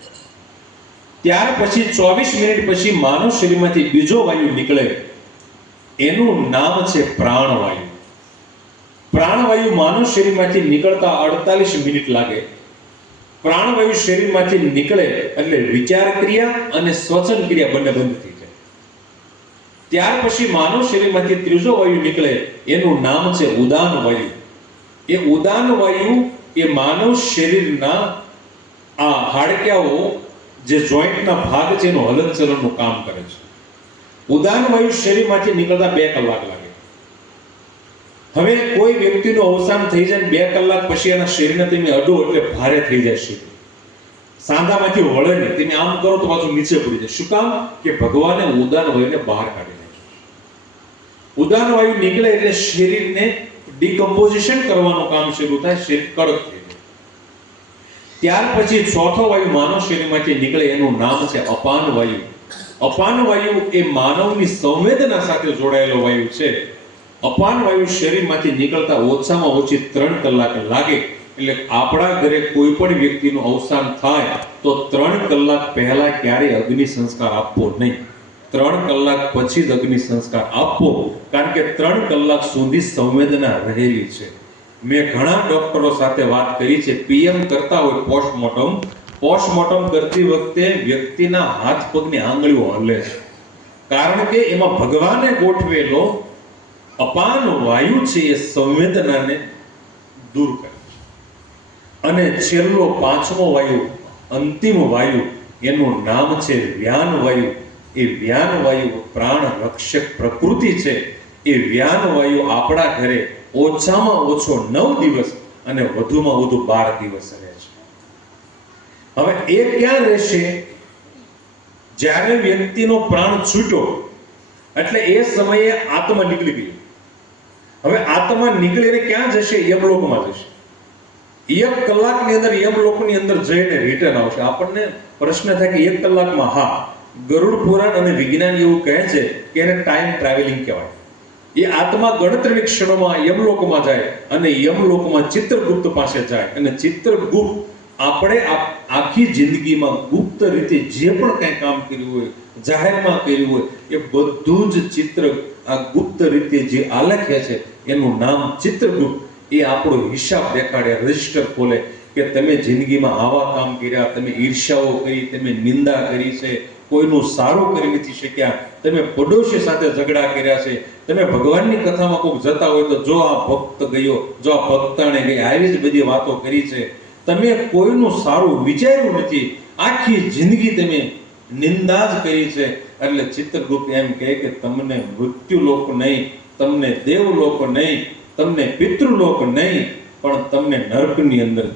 ત્યાર પછી 24 મિનિટ પછી માનવ શરીરમાંથી બીજો વાયુ નીકળે એનું નામ છે પ્રાણવાયુ. પ્રાણવાયુ માનવ શરીરમાંથી નીકળતા 48 મિનિટ લાગે. પ્રાણવાયુ શરીરમાંથી નીકળે એટલે વિચાર ક્રિયા અને શ્વસન ક્રિયા બંને બંધ થઈ જાય. ત્યાર પછી માનવ શરીરમાંથી ત્રીજો વાયુ નીકળે એનું નામ છે ઉદાન વાયુ. એ ઉદાન વાયુ એ માનવ શરીરના આ હાડક્યાઓ જે જોઈન્ટના ભાગ છે એનું હલનચલનનું કામ કરે છે. ઉદાન વાયુ શરીરમાંથી નીકળતા 2 કલાક લાગે. હવે કોઈ વ્યક્તિનું અવસાન થઈ જાય 2 કલાક પછી એના શરીરને તમે અડો એટલે ભારે થઈ જાય શરીર. સાંધામાંથી વળે નહીં. તમે આમ કરો તો પાછું નીચે પડી જાય. શું કામ? કે ભગવાને ઉદાન વાયુને બહાર કાઢી નાખ્યું. ઉદાન વાયુ નીકળે એટલે શરીરને ડિકમ્પોઝિશન કરવાનું કામ શરૂ થાય. શરીર કડક થઈ જાય. ત્યાર પછી ચોથો વાયુ માનવ શરીરમાંથી નીકળે એનું નામ છે અપાન વાયુ. અપાન વાયુ એ માનવની સંવેદના સાથે જોડાયેલો વાયુ છે. અપાન વાયુ શરીરમાંથી નીકળતા ઓછામાં ઓછી 3 કલાક લાગે. એટલે આપણા ઘરે કોઈ પણ વ્યક્તિનું અવસાન થાય તો 3 કલાક પહેલા ક્યારે અગ્નિ સંસ્કાર આપવો નહીં. 3 કલાક પછી જ અગ્નિ સંસ્કાર આપવો. કારણ કે 3 કલાક સુધી સંવેદના રહેલી છે. મેં ઘણા ડોક્ટરો સાથે વાત કરી છે. પીએમ કરતા હોય પોસ્ટમોર્ટમ કરતી વખતે વ્યક્તિના હાથ પગની આંગળીઓ હલે છે. કારણ કે એમાં ભગવાને ગોઠવેલો અપાન વાયુ છે એ સંવેદનાને દૂર કરે છે. અને છેલ્લો 5મો વાયુ અંતિમ વાયુ એનું નામ છે વ્યાન વાયુ. એ વ્યાન વાયુ પ્રાણ રક્ષક પ્રકૃતિ છે. એ વ્યાન વાયુ આપણા ઘરે ઓછામાં ઓછો 9 દિવસ અને વધુમાં વધુ 12 દિવસ રહે છે. હવે એ ક્યાં રહેશે? જ્યારે વ્યક્તિનો પ્રાણ છૂટ્યો એટલે એ સમયે આત્મા નીકળી ગઈ. હવે આત્મા નીકળીને ક્યાં જશે? યમલોકમાં જશે. 1 કલાકની અંદર યમલોકની અંદર જઈને રિટર્ન આવશે. આપણને પ્રશ્ન થાય કે 1 કલાકમાં? હા, ગરુડ પુરાણ અને વિજ્ઞાન એવું કહે છે કે એને ટાઈમ ટ્રાવેલિંગ કહેવાય. એ આત્મા ગણતરીની ક્ષણોમાં યમલોકમાં જાય અને યમલોકમાં ચિત્રગુપ્ત પાસે જાય. અને ચિત્રગુપ્ત આપણે આખી જિંદગીમાં ગુપ્ત રીતે જે પણ કંઈ કામ કર્યું હોય, જાહેરમાં કર્યું હોય, એ બધું જ ચિત્ર આ ગુપ્ત રીતે જે આલેખ્ય છે એનું નામ ચિત્રગુપ્ત. એ આપણો હિસાબ દેખાડે, રજિસ્ટર ખોલે કે તમે જિંદગીમાં આવા કામ કર્યા, તમે ઈર્ષ્યાઓ કરી, તમે નિંદા કરી છે, કોઈનું સારું કરી નથી શક્યા, તમે પડોશી સાથે ઝઘડા કર્યા છે, તમે ભગવાનની કથામાં કોઈક જતા હોય તો જો આ ભક્ત ગયો, જો આ ભક્તાણે ગઈ, આવી જ બધી વાતો કરી છે. તમે કોઈનું સારું વિચાર્યું નથી, આખી જિંદગી તમે નિંદા જ કરી છે. એટલે ચિત્રગુપ્ત એમ કહે કે તમને મૃત્યુલોક નહીં, તમને દેવલોક નહીં, તમને પિતૃલોક નહીં, પણ તમને નરકની અંદર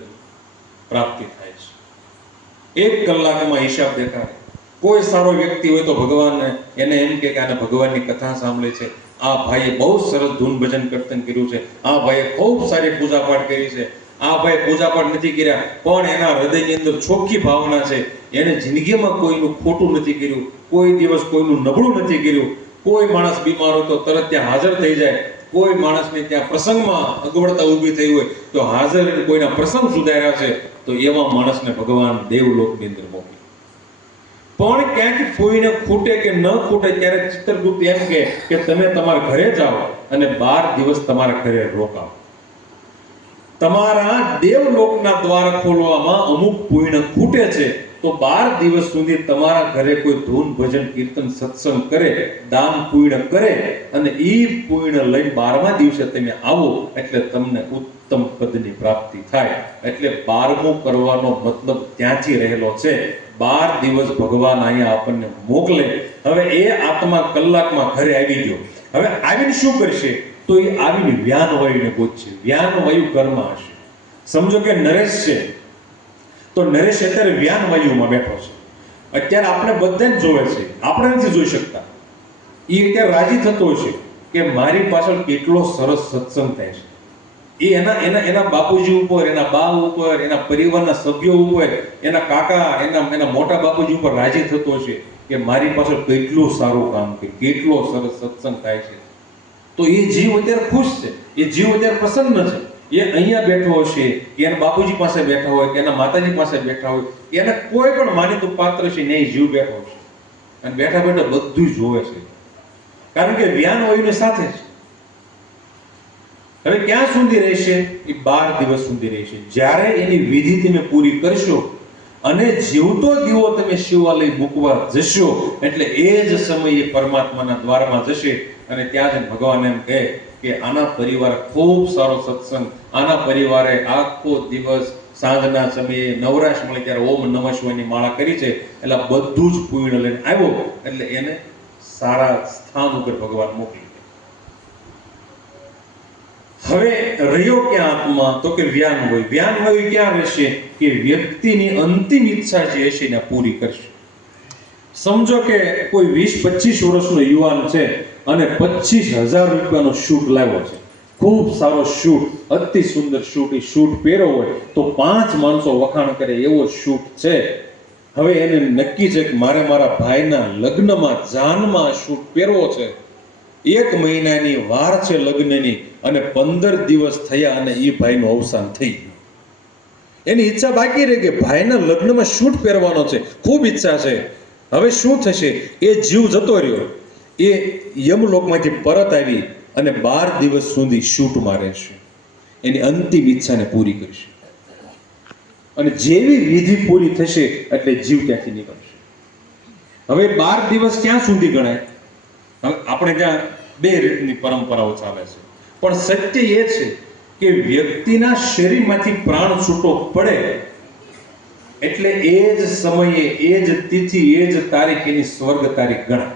પ્રાપ્તિ થાય છે. 1 કલાકમાં હિસાબ દેખાડે. કોઈ સારો વ્યક્તિ હોય તો ભગવાનને એને એમ કે આને ભગવાનની કથા સાંભળે છે, આ ભાઈએ બહુ સરસ ધૂન ભજન કીર્તન કર્યું છે, આ ભાઈએ ખૂબ સારી પૂજા પાઠ કરી છે, આ ભાઈ પૂજા પાઠ નથી કર્યા પણ એના હૃદયની અંદર ચોખ્ખી ભાવના છે, એને જિંદગીમાં કોઈનું ખોટું નથી કર્યું, કોઈ દિવસ કોઈનું નબળું નથી કર્યું. કોઈ માણસ બીમાર હોય તો તરત ત્યાં હાજર થઈ જાય. કોઈ માણસને ત્યાં પ્રસંગમાં અગવડતા ઊભી થઈ હોય તો હાજર કોઈના પ્રસંગ સુધાર્યા છે તો એવા માણસને ભગવાન દેવલોકની અંદર મોકલે. પણ ક્યાંક કોઈને ખૂટે કે ન ખૂટે ત્યારે ચિત્રગુપ્ત એમ કે તમે તમારા ઘરે જાઓ અને 12 દિવસ તમારા ઘરે રોકાઓ. તમારા દેવલોકના દ્વાર ખોલવામાં અમુક પુણ્ય ખૂટે છે તો 12 દિવસ સુધી તમારા ઘરે કોઈ ધૂન ભજન કીર્તન સત્સંગ કરે, દાન પુણ્ય કરે અને એ પુણ્ય લઈને 12મા દિવસે તમે આવો એટલે તમને ઉત્તમ પદની પ્રાપ્તિ થાય. એટલે 12મું કરવાનો મતલબ ત્યાંથી રહેલો છે. 12 દિવસ ભગવાન અહીંયા આપણને મોકલે. હવે એ આત્મા કલાકમાં ઘરે આવી ગયો. હવે આવીને શું કરશે? તો એ આવીને વ્યાન વાયુને ગોતશે. વ્યાન વાયુ ઘરમાં હશે. સમજો કે નરેશ છે તો નરેશ અત્યારે વ્યાન વાયુમાં બેઠો છે. અત્યારે આપણે બધાને જોવે છે, આપણે નથી જોઈ શકતા. એ અત્યારે રાજી થતો હશે કે મારી પાછળ કેટલો સરસ સત્સંગ થાય છે. એ એના બાપુજી ઉપર, એના બા ઉપર, એના પરિવારના સભ્યો ઉપર, એના કાકા, એના મોટા બાપુજી ઉપર રાજી થતો હશે કે મારી પાછળ કેટલું સારું કામ છે, કેટલો સરસ સત્સંગ થાય છે. તો એ જીવ અત્યારે ખુશ છે, એ જીવ અત્યારે પ્રસન્ન છે. એ અહીંયા બેઠો હશે કે એના બાપુજી પાસે બેઠા હોય કે એના માતાજી પાસે બેઠા હોય, એને કોઈ પણ માનીતું પાત્ર છે ને એ જીવ બેઠો છે અને બેઠા બેઠા બધું જોવે છે, કારણ કે વ્યાન વાયુની સાથે છે. હવે ક્યાં સુધી રહેશે? એ 12 દિવસ સુધી રહેશે. જ્યારે એની વિધિ તમે પૂરી કરશો અને જીવતો દીવો તમે શિવાલય મૂકવા જશો એટલે એ જ સમયે પરમાત્માના દ્વારમાં જશે અને ત્યાં જ ભગવાન એમ કહે કે આના પરિવાર ખૂબ સારો સત્સંગ, આના પરિવારે આખો દિવસ સાંજના સમયે નવરાશ મળે ત્યારે ઓમ નમઃ શિવાયની માળા કરી છે, એટલે બધું જ પુણ્ય લઈને આવ્યો એટલે એને સારા સ્થાન ઉપર ભગવાન મોકલી. હવે રહ્યો ક્યાં આત્મા? તો કે વ્યાન હોય. વ્યાન હોય ક્યાં રહેશે? કે વ્યક્તિની અંતિમ ઈચ્છા જે હશે એને પૂરી કરશે. સમજો કે કોઈ 20-25 વર્ષનો યુવાન છે અને 25,000 રૂપિયાનો શૂટ લાવ્યો છે, ખૂબ સારો શૂટ, અતિ સુંદર શૂટ. એ શૂટ પહેર્યો હોય તો 5 માણસો વખાણ કરે એવો શૂટ છે. હવે એને નક્કી છે કે મારે મારા ભાઈના લગ્નમાં જાનમાં શૂટ પહેરવો છે. 1 મહિનાની વાર છે લગ્નની અને 15 દિવસ થયા અને એ ભાઈનું અવસાન થઈ ગયું. એની ઈચ્છા બાકી રહી કે ભાઈના લગ્નમાં શૂટ પહેરવાનો છે, ખૂબ ઈચ્છા છે. હવે શું થશે? એ જીવ જતો રહ્યો, એ યમલોકમાંથી પરત આવી અને 12 દિવસ સુધી શૂટમાં રહેશે, એની અંતિમ ઈચ્છાને પૂરી કરશે. અને જેવી વિધિ પૂરી થશે એટલે જીવ ત્યાંથી નીકળશે. હવે 12 દિવસ ક્યાં સુધી ગણાય? આપણે ત્યાં 2 રીતની પરંપરાઓ ચાલે છે, પણ સત્ય એ છે કે વ્યક્તિના શરીરમાંથી પ્રાણ છૂટો પડે એટલે એ જ સમયે, એ જ તિથિ, એ જ તારીખ એની સ્વર્ગ તારીખ ગણાય.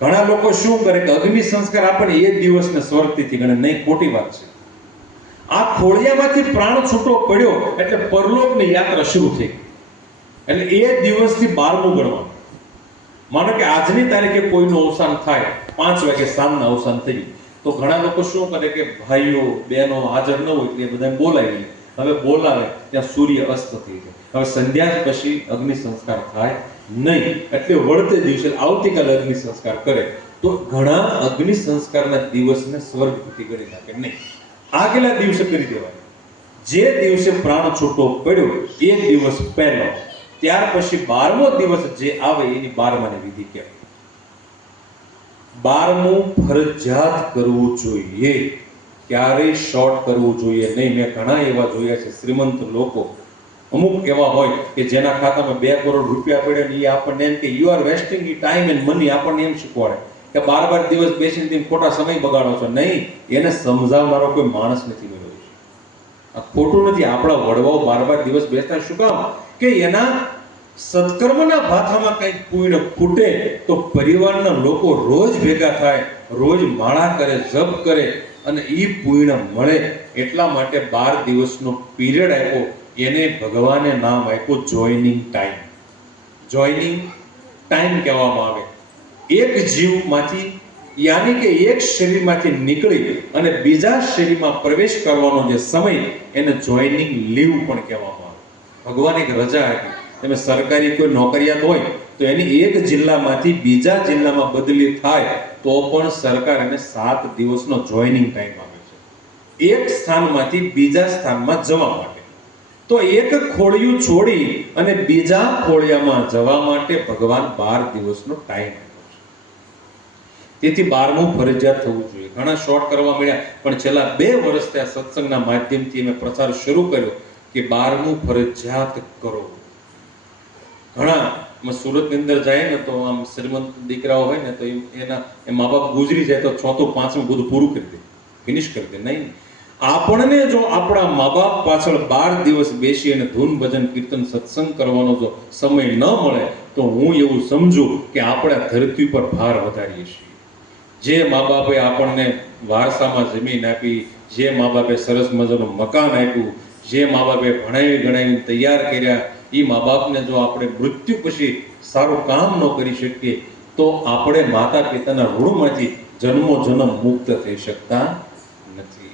ઘણા લોકો શું કરે કે અગ્નિ સંસ્કાર આપણને એ દિવસને સ્વર્ગ તિથિ ગણે. નહીં, ખોટી વાત છે. આ ખોળિયામાંથી પ્રાણ છૂટો પડ્યો એટલે પરલોકની યાત્રા શરૂ થઈ, એટલે એ દિવસથી 12મું ગણવાનું. માનો કે આજની તારીખે કોઈનું અવસાન થાય, 5 વાગે સાંજના અવસાન થયું, તો ઘણા લોકો શું કરે કે ભાઈઓ બહેનો હાજર ન હોય એટલે બધા બોલાવી. હવે બોલાવે ત્યાં સૂર્ય અસ્ત થઈ જાય. હવે સંધ્યા પછી અગ્નિ સંસ્કાર થાય નહીં, એટલે વળતે દિવસે આવતીકાલે અગ્નિ સંસ્કાર કરે. તો ઘણા અગ્નિ સંસ્કારના દિવસને સ્વર્ગ તિથિ ગણી નાખે. નહીં, આગલા દિવસે કરી દેવાય. જે દિવસે પ્રાણ છૂટો પડ્યો એ દિવસ પહેલો, ત્યાર પછી 12મો દિવસ જે આવે એની 12માની વિધિ કહેવાય. 12મું ફરજિયાત કરવું જોઈએ, ક્યારેય શોર્ટ કરવું જોઈએ નહીં. મેં ઘણા એવા જોયા છે શ્રીમંત લોકો, અમુક એવા હોય કે જેના ખાતામાં 2 કરોડ રૂપિયા પડ્યા ને એ આપણને એમ કે you are wasting time and money, આપણને એમ શીખવાડે કે 12 દિવસ બેસીને તમે ખોટા સમય બગાડો છો. નહીં, એને સમજાવનારો કોઈ માણસ નથી મળ્યો છે. આ ખોટું નથી. આપણા વડવાઓ 12 દિવસ બેસતા શું કામ? કે એના સત્કર્મના ભાથામાં કંઈક પુણ્ય ખૂટે તો પરિવારના લોકો રોજ ભેગા થાય, રોજ માળા કરે, જપ કરે અને એ પુણ્ય મળે. એટલા માટે 12 દિવસનો પીરિયડ આપ્યો. એને ભગવાને નામ આપ્યું જોઈનિંગ ટાઈમ. જોઈનિંગ ટાઈમ કહેવામાં આવે. એક જીવમાંથી, યાની કે એક શરીરમાંથી નીકળી અને બીજા શરીરમાં પ્રવેશ કરવાનો જે સમય એને જોઈનિંગ લીવ પણ કહેવામાં આવે. ભગવાન એક રજા આપી. તમે સરકારી કોઈ નોકરિયાત હોય તો એની એક જિલ્લામાંથી બીજા જિલ્લામાં બદલી થાય તો પણ સરકાર એને 7 દિવસનો જોઈનિંગ ટાઈમ આપે છે, એક સ્થાનમાંથી બીજા સ્થાનમાં જવા માટે. તો એક ખોળિયું છોડી અને બીજા ખોળિયામાં જવા માટે ભગવાન 12 દિવસનો ટાઈમ આપ્યો છે. તેથી 12મું ફરજિયાત થવું જોઈએ. ઘણા શોર્ટ કરવા મળ્યા, પણ છેલ્લા 2 વર્ષથી આ સત્સંગના માધ્યમથી અમે પ્રચાર શરૂ કર્યો કે 12મું ફરજિયાત કરો. ઘણા સુરતની અંદર જાય ને તો આમ શ્રીમંત દીકરાઓ હોય ને તો એના મા બાપ ગુજરી જાય તો 4થું 5મું બધું પૂરું કરી દે, ફિનિશ કરી દે. નહીં, આપણને જો આપણા મા બાપ પાછળ 12 દિવસ બેસી અને ધૂન ભજન કીર્તન સત્સંગ કરવાનો જો સમય ન મળે તો હું એવું સમજુ કે આપણે ધરતી પર ભાર વધારીએ છીએ. જે મા બાપે આપણને વારસામાં જમીન આપી, જે મા બાપે સરસ મજાનું મકાન આપ્યું, જે મા બાપે ભણાવી ગણાવી તૈયાર કર્યા એ મા બાપને જો આપણે મૃત્યુ પછી સારું કામ ન કરી શકીએ તો આપણે માતા પિતાના ઋણમાંથી જન્મો જન્મ મુક્ત થઈ શકતા નથી.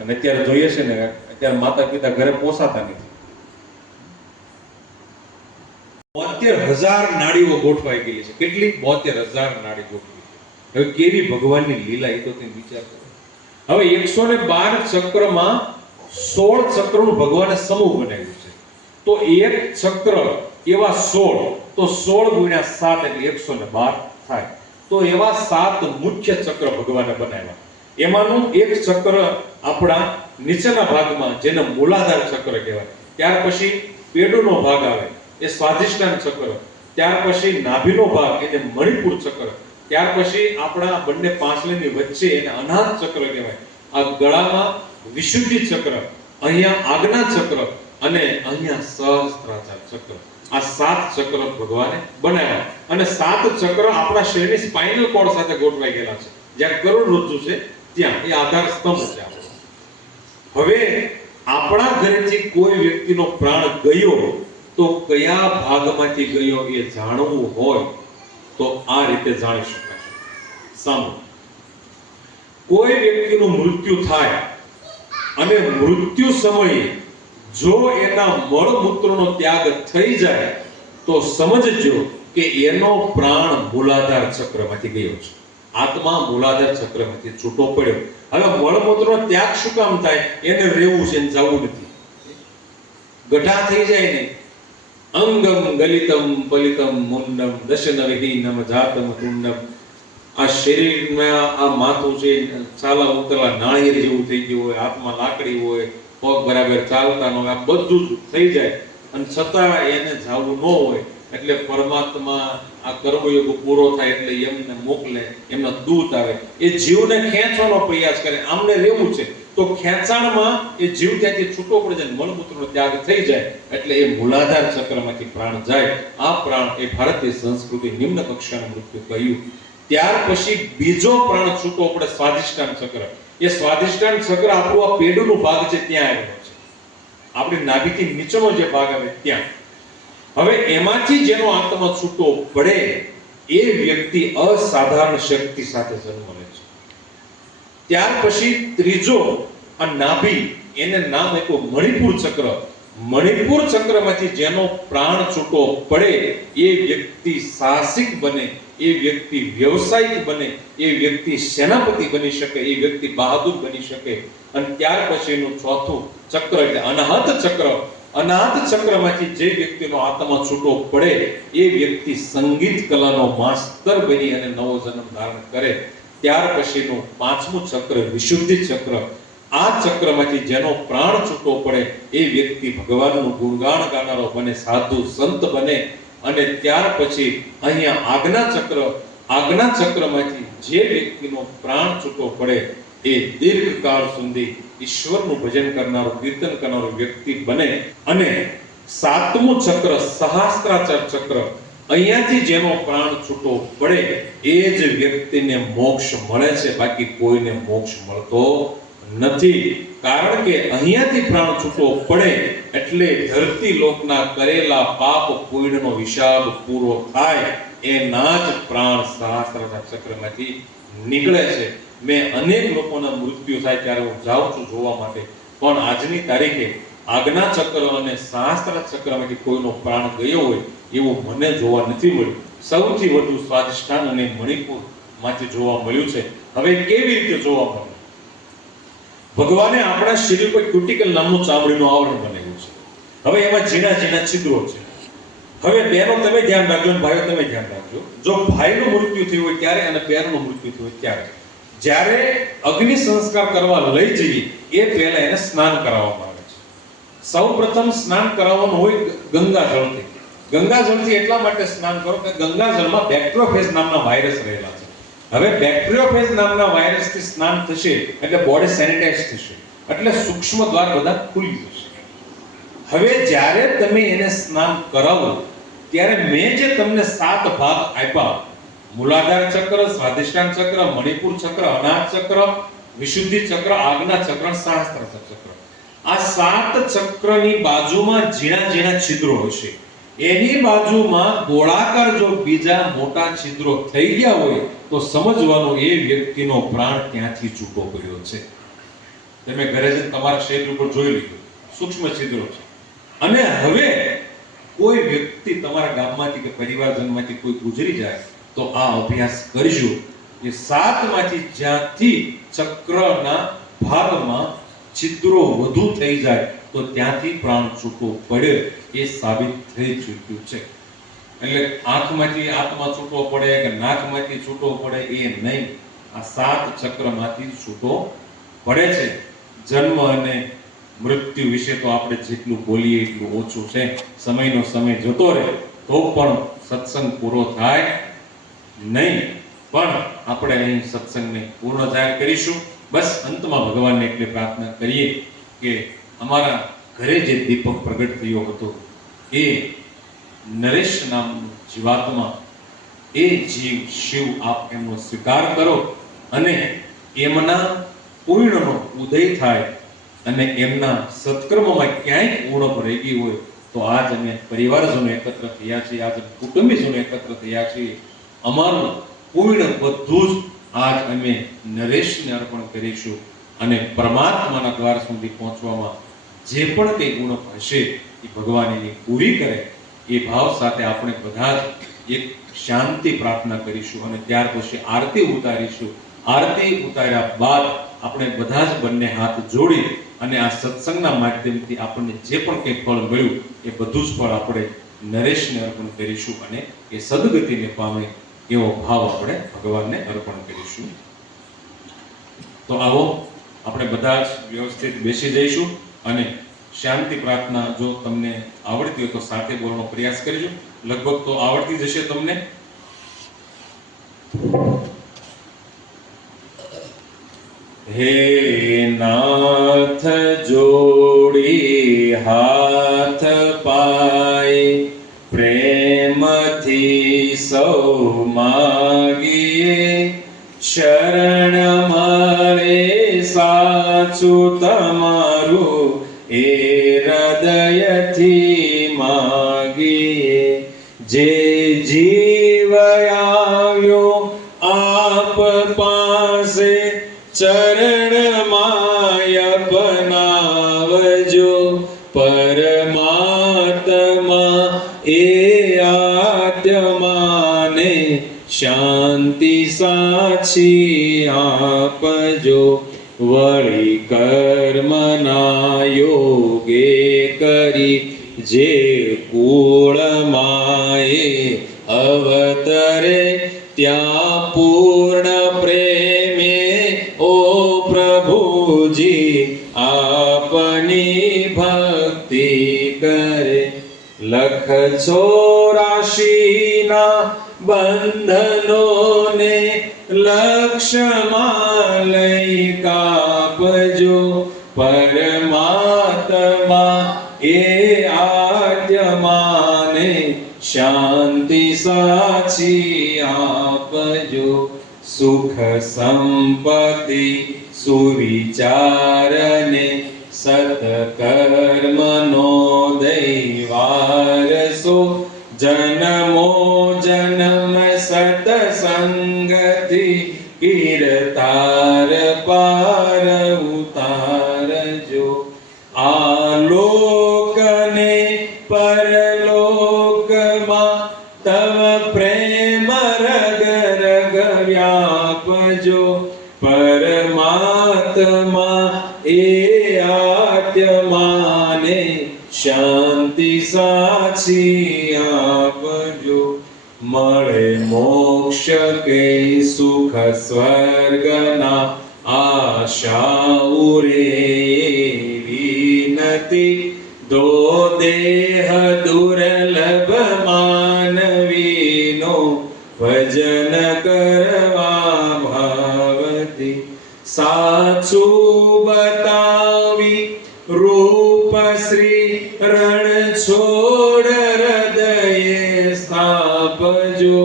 અને અત્યારે જોઈએ છે ને, અત્યારે માતા પિતા ઘરે પોસાતા નથી. 72,000 નાડીઓ ગોઠવાઈ ગઈ છે. કેટલી? 72,000 નાડી ગોઠવી. હવે કેવી ભગવાનની લીલા, એ તો તમે વિચાર કરો. હવે 112 ચક્રમાં 16 ચક્રનું ભગવાને સમૂહ બનાવ્યું છે. તો એક ચક્ર એવા 16, તો 16 ગુણ્યા 7 એટલે 112 થાય. તો એવા 7 મુખ્ય ચક્ર ભગવાને બનાવ્યા. એમાંનું એક ચક્ર આપણા નીચેના ભાગમાં, જેને મૂલાધાર ચક્ર કહેવાય. ત્યાર પછી પેડોનો ભાગ આવે, એ સ્વાધિષ્ઠાન ચક્ર. ત્યાર પછી નાભીનો ભાગ, એને મણિપુર ચક્ર. ત્યાર પછી આપણા બંને પાંસળીની વચ્ચે એને અનાહત ચક્ર કહેવાય. આ ગળામાં વિશુદ્ધિ ચક્ર, અહીંયા આજ્ઞા ચક્ર અને અહીંયા સહસ્ત્રાચાર ચક્ર. આ 7 ચક્ર ભગવાને બનાવ્યા. અને 7 ચક્ર આપણા શરીરની સ્પાઇનલ કોર્ડ સાથે ગોઠવાઈ ગયેલા છે. જ્યાં કરોડરજ્જુ છે ત્યાં એ આધાર સ્તંભ છે આપણો. હવે આપણા ઘરેથી કોઈ વ્યક્તિનો પ્રાણ ગયો તો કયા ભાગમાંથી ગયો એ જાણવું હોય તો આ રીતે જાણી શકાય. સાંભળો, કોઈ વ્યક્તિનું મૃત્યુ થાય અને મૃત્યુ સમયે જો એના મળમૂત્રનો ત્યાગ થઈ જાય તો સમજજો કે એનો પ્રાણ મૂલાધાર ચક્રમાંથી ગયો છે. આત્મા મૂલાધાર ચક્રમાંથી છૂટો પડ્યો. હવે મળમૂત્રનો ત્યાગ શું કામ થાય? એને રહેવું છે, એને જવું નથી. ગઢા થઈ જાય ને, અંગમ ગલિતમ પલિતમ મુંડમ દશન વિહીનમ જાતમ તુંડમ. આ શરીરમાં આ માથું છે, ચાલા ઉતરલા નાળિયેર જેવું થઈ ગયું હોય, હાથમાં લાકડી હોય, પગ બરાબર ચાલતા ન હોય, આ બધું જ થઈ જાય અને છતાં એને જાવું ન હોય. એટલે પરમાત્મા આ કર્મયોગ પૂરો થાય એટલે એમને મોકલે, એમના દૂત આવે, એ જીવને ખેંચવાનો પ્રયાસ કરે. આમને રહેવું છે તો ખેંચાણમાં એ જીવ ત્યાંથી છૂટો પડી જાય, મળમૂત્રનો ત્યાગ થઈ જાય એટલે એ મૂલાધાર ચક્રમાંથી પ્રાણ જાય. આ પ્રાણ એ ભારતીય સંસ્કૃતિ નિમ્ન કક્ષાનું મૃત્યુ કહ્યું. ત્યાર પછી બીજો પ્રાણ છૂટો પડે, સ્વાધિષ્ઠાન ચક્ર. એ સ્વાધિષ્ઠાન ચક્ર આપણું આ પેડુનો ભાગ છે ત્યાં આવેલો છે, આપણી નાભીથી નીચેનો જે ભાગ આવે ત્યાં. હવે એમાંથી જેનો આત્મા છૂટો પડે એ વ્યક્તિ અસાધારણ શક્તિ સાથે જન્મ લે છે. ત્યાર પછી ત્રીજો આ નાભી, એને નામ આપ્યું મણિપુર ચક્ર. મણિપુર ચક્રમાંથી જેનો પ્રાણ છૂટો પડે એ વ્યક્તિ સાહસિક બને, એ વ્યક્તિ વ્યવસાયિક બને, એ વ્યક્તિ સેનાપતિ બની શકે, એ વ્યક્તિ બહાદુર બની શકે. અને ત્યાર પછીનું ચોથું ચક્ર એટલે અનાહત ચક્ર. અનાહત ચક્રમાંથી જે વ્યક્તિનો આત્મા છૂટો પડે એ વ્યક્તિ સંગીત કલાનો માસ્તર બની અને નવો જન્મ ધારણ કરે. ત્યાર પછીનું પાંચમું ચક્ર વિશુદ્ધિ ચક્ર. આ ચક્રમાંથી જેનો પ્રાણ છૂટો પડે એ વ્યક્તિ ભગવાનનું ગુણગાન ગાનારો બને, સાધુ સંત બને. અને ત્યાર પછી અહીંયા આજ્ઞા ચક્ર. આજ્ઞા ચક્રમાંથી જે વ્યક્તિનો પ્રાણ છૂટો પડે એ દીર્ઘકાળ સુધી ઈશ્વરનું ભજન કરનારો, કીર્તન કરનારો વ્યક્તિ બને. અને સાતમું ચક્ર સહસ્ત્રાચાર ચક્ર. અહીંયાથી જેનો પ્રાણ છૂટો પડે એ જ વ્યક્તિને મોક્ષ મળે છે, બાકી કોઈને મોક્ષ મળતો નથી. કારણ કે અહીંયાથી પ્રાણ છૂટો પડે એટલે ધરતી લોકના કરેલા પાપ પુણ્યનો હિસાબ પૂરો થાય. એના જ પ્રાણ સહસ્ત્રાચાર ચક્રમાંથી નીકળે છે. મેં અનેક લોકોના મૃત્યુ થાય ત્યારે હું જાઉં છું જોવા માટે, પણ આજની તારીખે આજ્ઞા ચક્ર અને સહસ્ત્રાચાર ચક્રમાંથી કોઈનો પ્રાણ ગયો હોય એવું મને જોવા નથી મળ્યું. સૌથી વધુ સ્વાધિષ્ઠાન અને મણિપુર માંથી જોવા મળ્યું છે. હવે કેવી રીતે જોવા મળ્યું? ભગવાને આપણા શરીર પર ક્યુટિકલ નામનું ચામડીનું આવરણ બનાવ્યું છે. હવે એમાં ઝીણા ઝીણા છિદ્રો છે. હવે બહેનો તમે ધ્યાન રાખજો અને ભાઈઓ તમે ધ્યાન રાખજો. જો ભાઈનું મૃત્યુ થયું હોય ત્યારે અને બહેનનું મૃત્યુ થયું હોય ત્યારે, જ્યારે અગ્નિ સંસ્કાર કરવા લઈ જઈએ એ પહેલા એને સ્નાન કરાવવામાં આવે છે. સૌપ્રથમ સ્નાન કરાવવાનું હોય ગંગાજળથી. ગંગાજળથી એટલા માટે સ્નાન કરો કે ગંગાજળમાં બેક્ટેરિયોફેજ નામના વાયરસ રહેલા છે. હવે બેક્ટેરિયોફેજ નામના વાયરસથી સ્નાન થશે એટલે બોડી સેનિટાઈઝ થશે, એટલે સૂક્ષ્મ દ્વાર બધા ખુલી જશે. હવે જ્યારે તમે એને સ્નાન કરાવો ત્યારે મેં જે તમને 7 ભાગ આપ્યા, મૂલાધાર ચક્ર, સ્વાધિષ્ઠાન ચક્ર, મણિપુર ચક્ર, અનાહત ચક્ર વિશુદ્ધિ ચક્ર, આજ્ઞા ચક્ર, શાસ્ત્ર ચક્ર. આ 7 ચક્રની બાજુમાં ઝીણા ઝીણા છિદ્રો હશે. એની બાજુમાં ગોળાકાર જો બીજા મોટા છિદ્રો થઈ ગયા હોય તો સમજવાનું એ વ્યક્તિનો પ્રાણ ત્યાંથી છૂટો કર્યો છે. તમે ઘરે જઈને તમારા શરીર ઉપર જોઈ લીધું, સૂક્ષ્મ છિદ્રો છે. અને હવે કોઈ વ્યક્તિ તમારા ગામમાંથી કે પરિવારજનમાંથી કોઈ ગુજરી જાય તો આ અભ્યાસ કરજો. એ 7 માંથી જ્યાંથી ચક્રના ભાગમાં છિદ્રો વધુ થઈ જાય તો ત્યાંથી પ્રાણ છૂટો પડે એ સાબિત થઈ ચૂક્યું છે. એટલે આંખમાંથી આત્મા છૂટો પડે કે નાકમાંથી છૂટો પડે એ નહીં, આ 7 ચક્રમાંથી છૂટો પડે છે. જન્મ અને મૃત્યુ વિશે તો આપણે જેટલું બોલીએ એટલું ઓછું છે. સમયનો સમય જતો રહે તો પણ સત્સંગ પૂરો થાય નહીં. પણ આપણે અહીં સત્સંગને પૂર્ણ જાહેર કરીશું. બસ અંતમાં ભગવાનને એટલે પ્રાર્થના કરીએ કે અમારા ઘરે જે દીપક પ્રગટ થયો હતો એ નરેશ નામનું જીવાત્મા, એ જીવ શિવ આપ એમનો સ્વીકાર કરો અને એમના પૂર્ણનો ઉદય થાય અને એમના સત્કર્મમાં ક્યાંય ઉણપ રહી ગઈ હોય તો આજ અમે પરિવારજનો એકત્ર થયા છીએ, આજ કુટુંબીજનો એકત્ર થયા છીએ. અમારું પૂર્ણ બધું જ આજ અમે નરેશને અર્પણ કરીશું અને પરમાત્માના દ્વાર સુધી પહોંચવામાં જે પણ કંઈ ઉણપ હશે એ ભગવાન એની પૂરી કરે એ ભાવ સાથે આપણે બધા જ એક શાંતિ પ્રાર્થના કરીશું અને ત્યાર પછી આરતી ઉતારીશું. આરતી ઉતાર્યા બાદ આપણે બધા જ બંને હાથ જોડી અને આ સત્સંગના માધ્યમથી આપણને જે પણ કંઈ ફળ મળ્યું એ બધું જ ફળ આપણે નરેશને અર્પણ કરીશું અને એ સદગતિને પામે એવો ભાવ આપણે ભગવાનને અર્પણ કરીશું. તો આવો આપણે બધા જ વ્યવસ્થિત બેસી જઈશું અને શાંતિ પ્રાર્થના જો તમને આવડતી હોય તો સાથે બોલવાનો પ્રયાસ કરજો. લગભગ તો આવડતી જશે તમને. હે નાથ જોડી હાથ પાય પ્રેમથી સૌ માગીએ શરણ મારે સાચું તમારું એ હૃદયથી માગીએ. જે જીવ આવ્યો આપ પાસે ચરણમાં અપનાવજો. પરમાત્મા એ આત્માને શાંતિ સાચી આપજો. વળી કર્મના યોગે કરી જે કુળમાએ અવતરે ત્યાં પૂર્ણ પ્રેમે ઓ પ્રભુજી આપની ભક્તિ કરે. લખ 84ના બંધનોને લક્ષમાં લઈ કાપજો. પરમાત્મા એ આત્માને શાંતિ સાચી આપજો. સુખ સંપત્તિ સુવિચારને સત્કર્મનો દૈવારસો. જન્મો જન્મ સત્સંગથી કીર્તાર પાર ઉતારજો. આલોકને પરલોકમાં તવ પ્રેમ રગ રગ વ્યાપજો. પરમાત્મા એ આત્માને શાંતિ સાચી આપજો. મળે મોક્ષ કે સુખ સ્વર્ગના આશા ઉરે વિનતી. દો દેહ દુર્લભ માનવીનો ભજન કરવા ભાવતી. સાચું બતાવી રૂપ શ્રી રણ છોડ હૃદયે સ્થાપજો.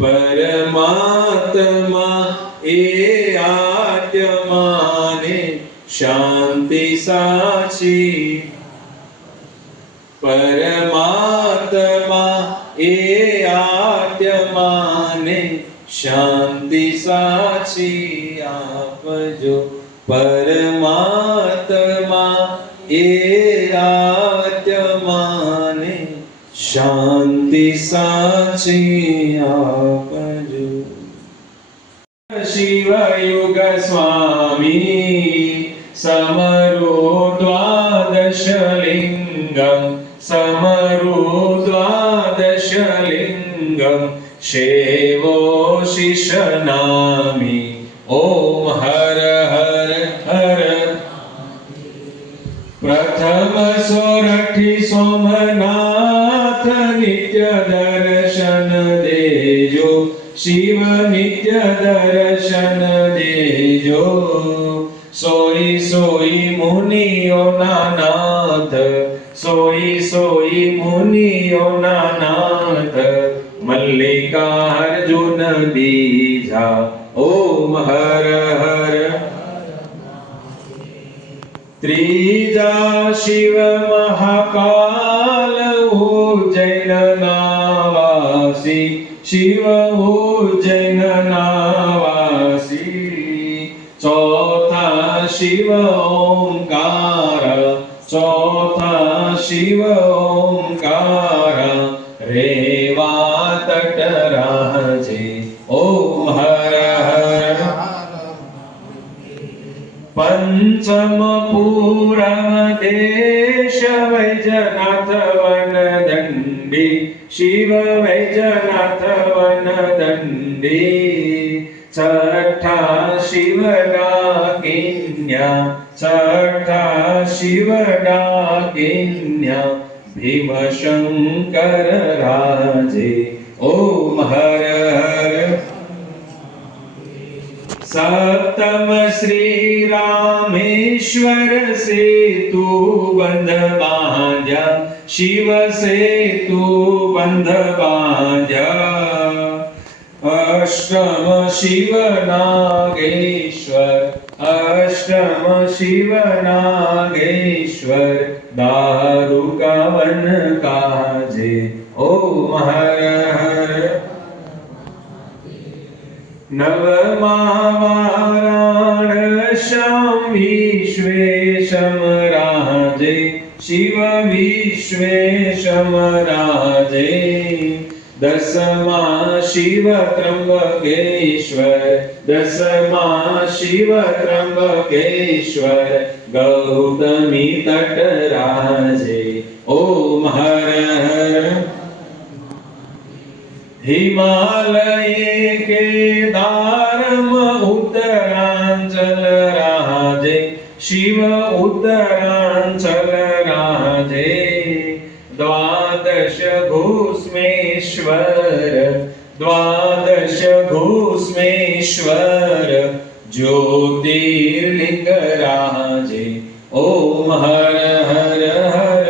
પરમાત્મા એ આત્માને શાંતિ સાચી પરમાત્મા એ આત્માને શાંતિ સાચી આપજો પરમાત્મા એ આત્માને શાંતિ સાચી આપજો શિવયુગ સ્વામી સમરો દ્વાદશલિંગમ સમરો દ્વાદશલિંગમ શેવો શિશનામી ઓમ હર હર હર પ્રથમ સોરઠી સોમનાથ નિત્ય દર્શન દેજો શિવ નિત્ય દર્શન દેજો સોઈ સોઈ મુનિઓના નાથ સોઈ સોઈ મુનિઓના નાથ મલ્લિકાર્જુન બીજા ઓમ હર હર ત્રીજા શિવ મહાકાલ ઉજ્જૈનનાવાસી શિવ ઉજ્જૈનનાવાસી ચોથા શિવ ઓંકાર ચોથા શિવ ઓંકાર રેવા તટ રાજે ઓમ હર હર પંચમ પૂરમ દેશ વૈજનાથ વન દંડી શિવ વૈજનાથ વન દંડી છઠ્ઠા શિવ ડાકિન્યા છઠ્ઠા શિવ ડાકિન્યા ભીમશંકર રાજે ઓમ હર હર સપ્તમ શ્રી રામેશ્વર સેતુ બંધ બાંધ્યા શિવ સેતુ બંધ બાંધ્યા અષ્ટમ શિવ નાગેશ્વર અષ્ટમ શિવ નાગેશ્વર દારુકા વન કાજે ઓમ હર હર નવમા વારાણસ્યામ વિશ્વેશમ રાજે શિવ વિશ્વેશમ રાજે દસમા શિવ ત્રંબકેશ્વર દસમા શિવ ત્રંબકેશ્વર ગૌતમી તટ રાજે ઓમ હર હર હિમાલયે કેદારમ ઉત્તરાંચલ રાજે શિવ ઉત્તરાંચલ રાજે દ્વાદશ ઘોષ્મેશ્વર દ્વાદશ ઘોષ્મેશ્વર જ્યોતિર્લિંગ રાજે ઓમ હર હર હર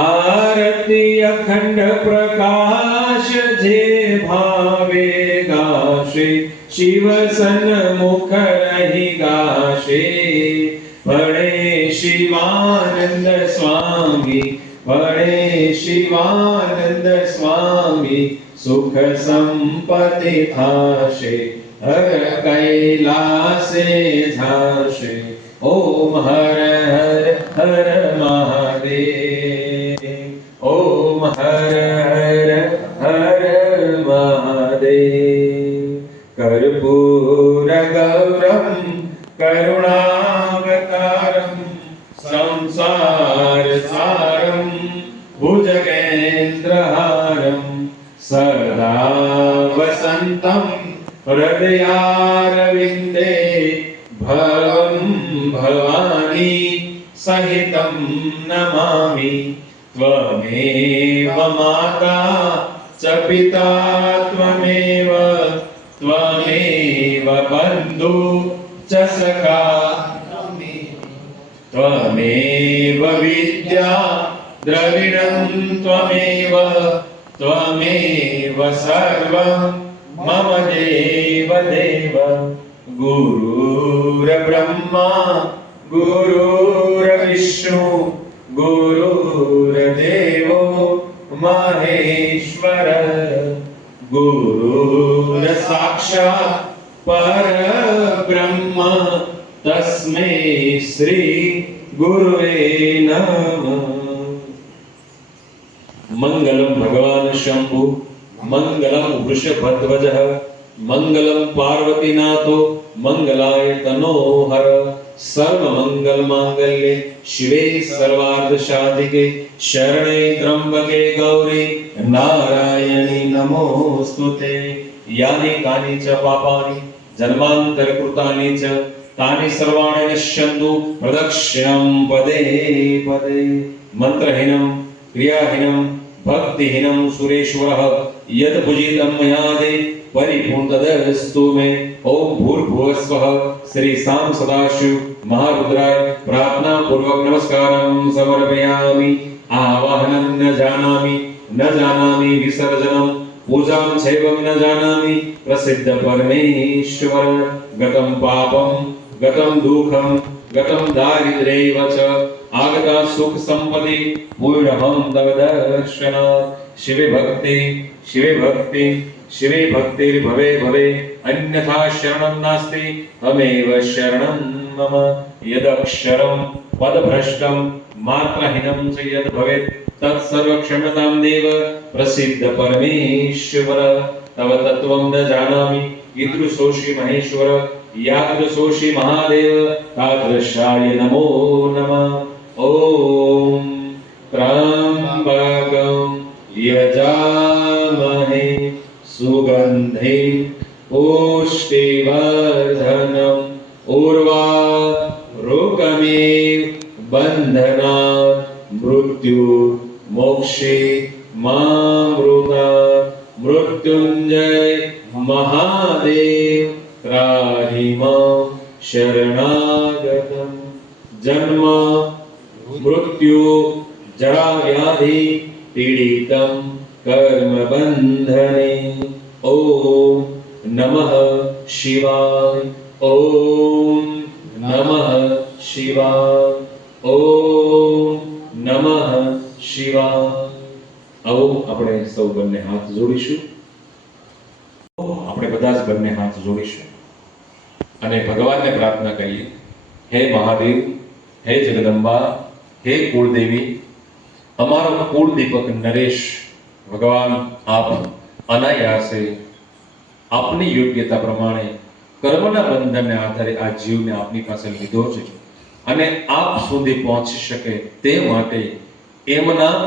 આરતી અખંડ પ્રકાશ જે ભાવે ગાશે શિવ સન્મુખ રહી ગાશે પડે શિવાનંદ સ્વામી પડે શિવાનંદ સ્વામી સુખ સંપત્તિ થાશે હર કૈલાસે જાશે ઓમ હર હર હર મહાદેવ ઓમ હર હર હર મહાદેવ કર્પૂર ગૌરમ કરુણાવતારમ સંસાર સારમ ભુજગેન્દ્રહારમ સદા વસંતમ હૃદયારવિંદે ભવમ ભવાની સહિતમ નમામિ ત્વમેવ માતા ચ પિતા ત્વમેવ ત્વમેવ બંધુ ચ સખા ત્વમેવ વિદ્યા દ્રવિણં ત્વમેવ ત્વમેવ સર્વં मम देव देव गुरुर्ब्रह्मा गुरुर्विष्णु गुरुर्देवो महेश्वर गुरुर्साक्षात् परब्रह्म तस्मै श्री गुरुवे नमः। मंगलम भगवान शंभु मंगलम वृषभध्वजः मंगलम पार्वतीनाथो मंगलाय तनोहर सर्वमंगल मांगल्ये शिवे सर्वार्थ साधिके शरणे त्र्यंबके गौरी नारायणी नमोस्तुते। यानि कानि च पापानि जन्मांतर कृतानि च तानि सर्वाणि नश्यन्तु प्रदक्षिणं पदे पदे। मंत्रहीनं क्रियाहीनं भक्तिहीनं सुरेश्वरः यत् पूजितं मया देव परिपूर्णतदस्तु मे। ओम भूर्भुवस्वः श्री साम सदाशिव महारुद्राय प्रार्थना पूर्वक नमस्कारं समर्पयामि। आवाहनं न जानामि विसर्जनं पूजां चैवं न जानामि प्रसिद्ध परमेश्वर। गतं पापं गतं दुःखं गतं दारिद्र्येव च आगता सुख संपत्ति पूर्णहं तव दर्शनात्। शिवे भक्ति भवे भवे अन्यथा शरणं नास्ति तमेव शरणं मम। यदक्षरं पदभ्रष्टं मात्राहीनं च यद् भवेत् तत्सर्व क्षम्यतां देव प्रसिद्ध परमेश्वर। तव तत्त्वं न जानामि ईदृशोऽसि महेश्वर यादृशोऽसि महादेव तादृशाय नमो नमः। ओम त्र्यंबकं यजामहे सुगन्धिं पुष्टिवर्धनम् उर्वारुकमेव बन्धनात् मृत्युर्मोक्षे मामृतात्। मृत्युंजय महादेव त्राहि मां शरणागतम्। जन्म मृत्यु जरा व्याधि पीडितं कर्म बंधने। ओम नमः शिवाय ओम नमः शिवाय ओम नमः शिवाय। आओ આપણે સૌ બંને હાથ જોડીશું। આપણે બધા જ બંને હાથ જોડીશું અને ભગવાનને પ્રાર્થના કરીએ, હે મહાદેવ, હે જગદંબા, હે કુળદેવી, અમારો કુળદીપક નરેશ ભગવાન આપ અનાયાસે આપની યોગ્યતા પ્રમાણે કર્મના બંધનને આધારે આ જીવને આપની પાસે લીધો છે અને આપ સુધી પહોંચી શકે તે માટે એમના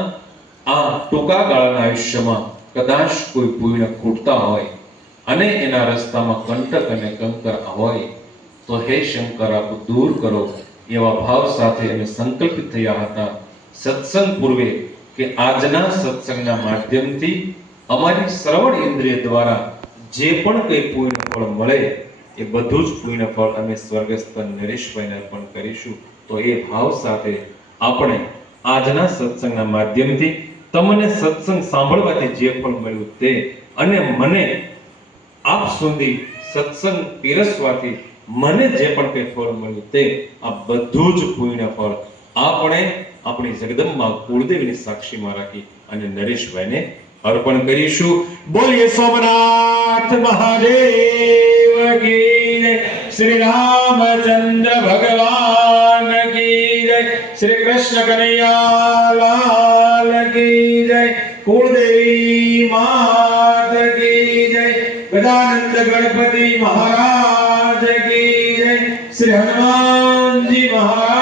આ ટૂંકા ગાળાના આયુષ્યમાં કદાચ કોઈ પુણ્ય ખૂટતા હોય અને એના રસ્તામાં કંટક અને કંકર હોય તો હે શંકર આપ દૂર કરો એવા ભાવ સાથે અમે સંકલ્પિત થયા હતા સત્સંગ પૂર્વે કે આજના સત્સંગના માધ્યમથી અમારી શ્રવણ ઇન્દ્રિય દ્વારા જે પણ કંઈ પુણ્ય ફળ મળે એ બધું જ પુણ્ય ફળ અમે સ્વર્ગસ્થ નરેશભાઈને અર્પણ કરીશું। તો એ ભાવ સાથે આપણે આજના સત્સંગના માધ્યમથી તમને સત્સંગ સાંભળવાથી જે ફળ મળ્યું તે અને મને આપ સુધી સત્સંગ પીરસવાથી મને જે પણ કંઈ ફળ મળ્યું તે આ બધું જ પુણ્ય ફળ આપણે આપણી જગદંબા કુળદેવીની સાક્ષીમાં રાખી અને નરેશભાઈને અર્પણ કરીશું। બોલીએ સોમનાથ મહાદેવ की जय, श्री रामचंद्र भगवान की जय, श्री कृष्ण कन्हैया लाल की जय, कुलदेवी मात की जय, गजानंद गणपति महाराज की जय, श्री हनुमान जी महाराज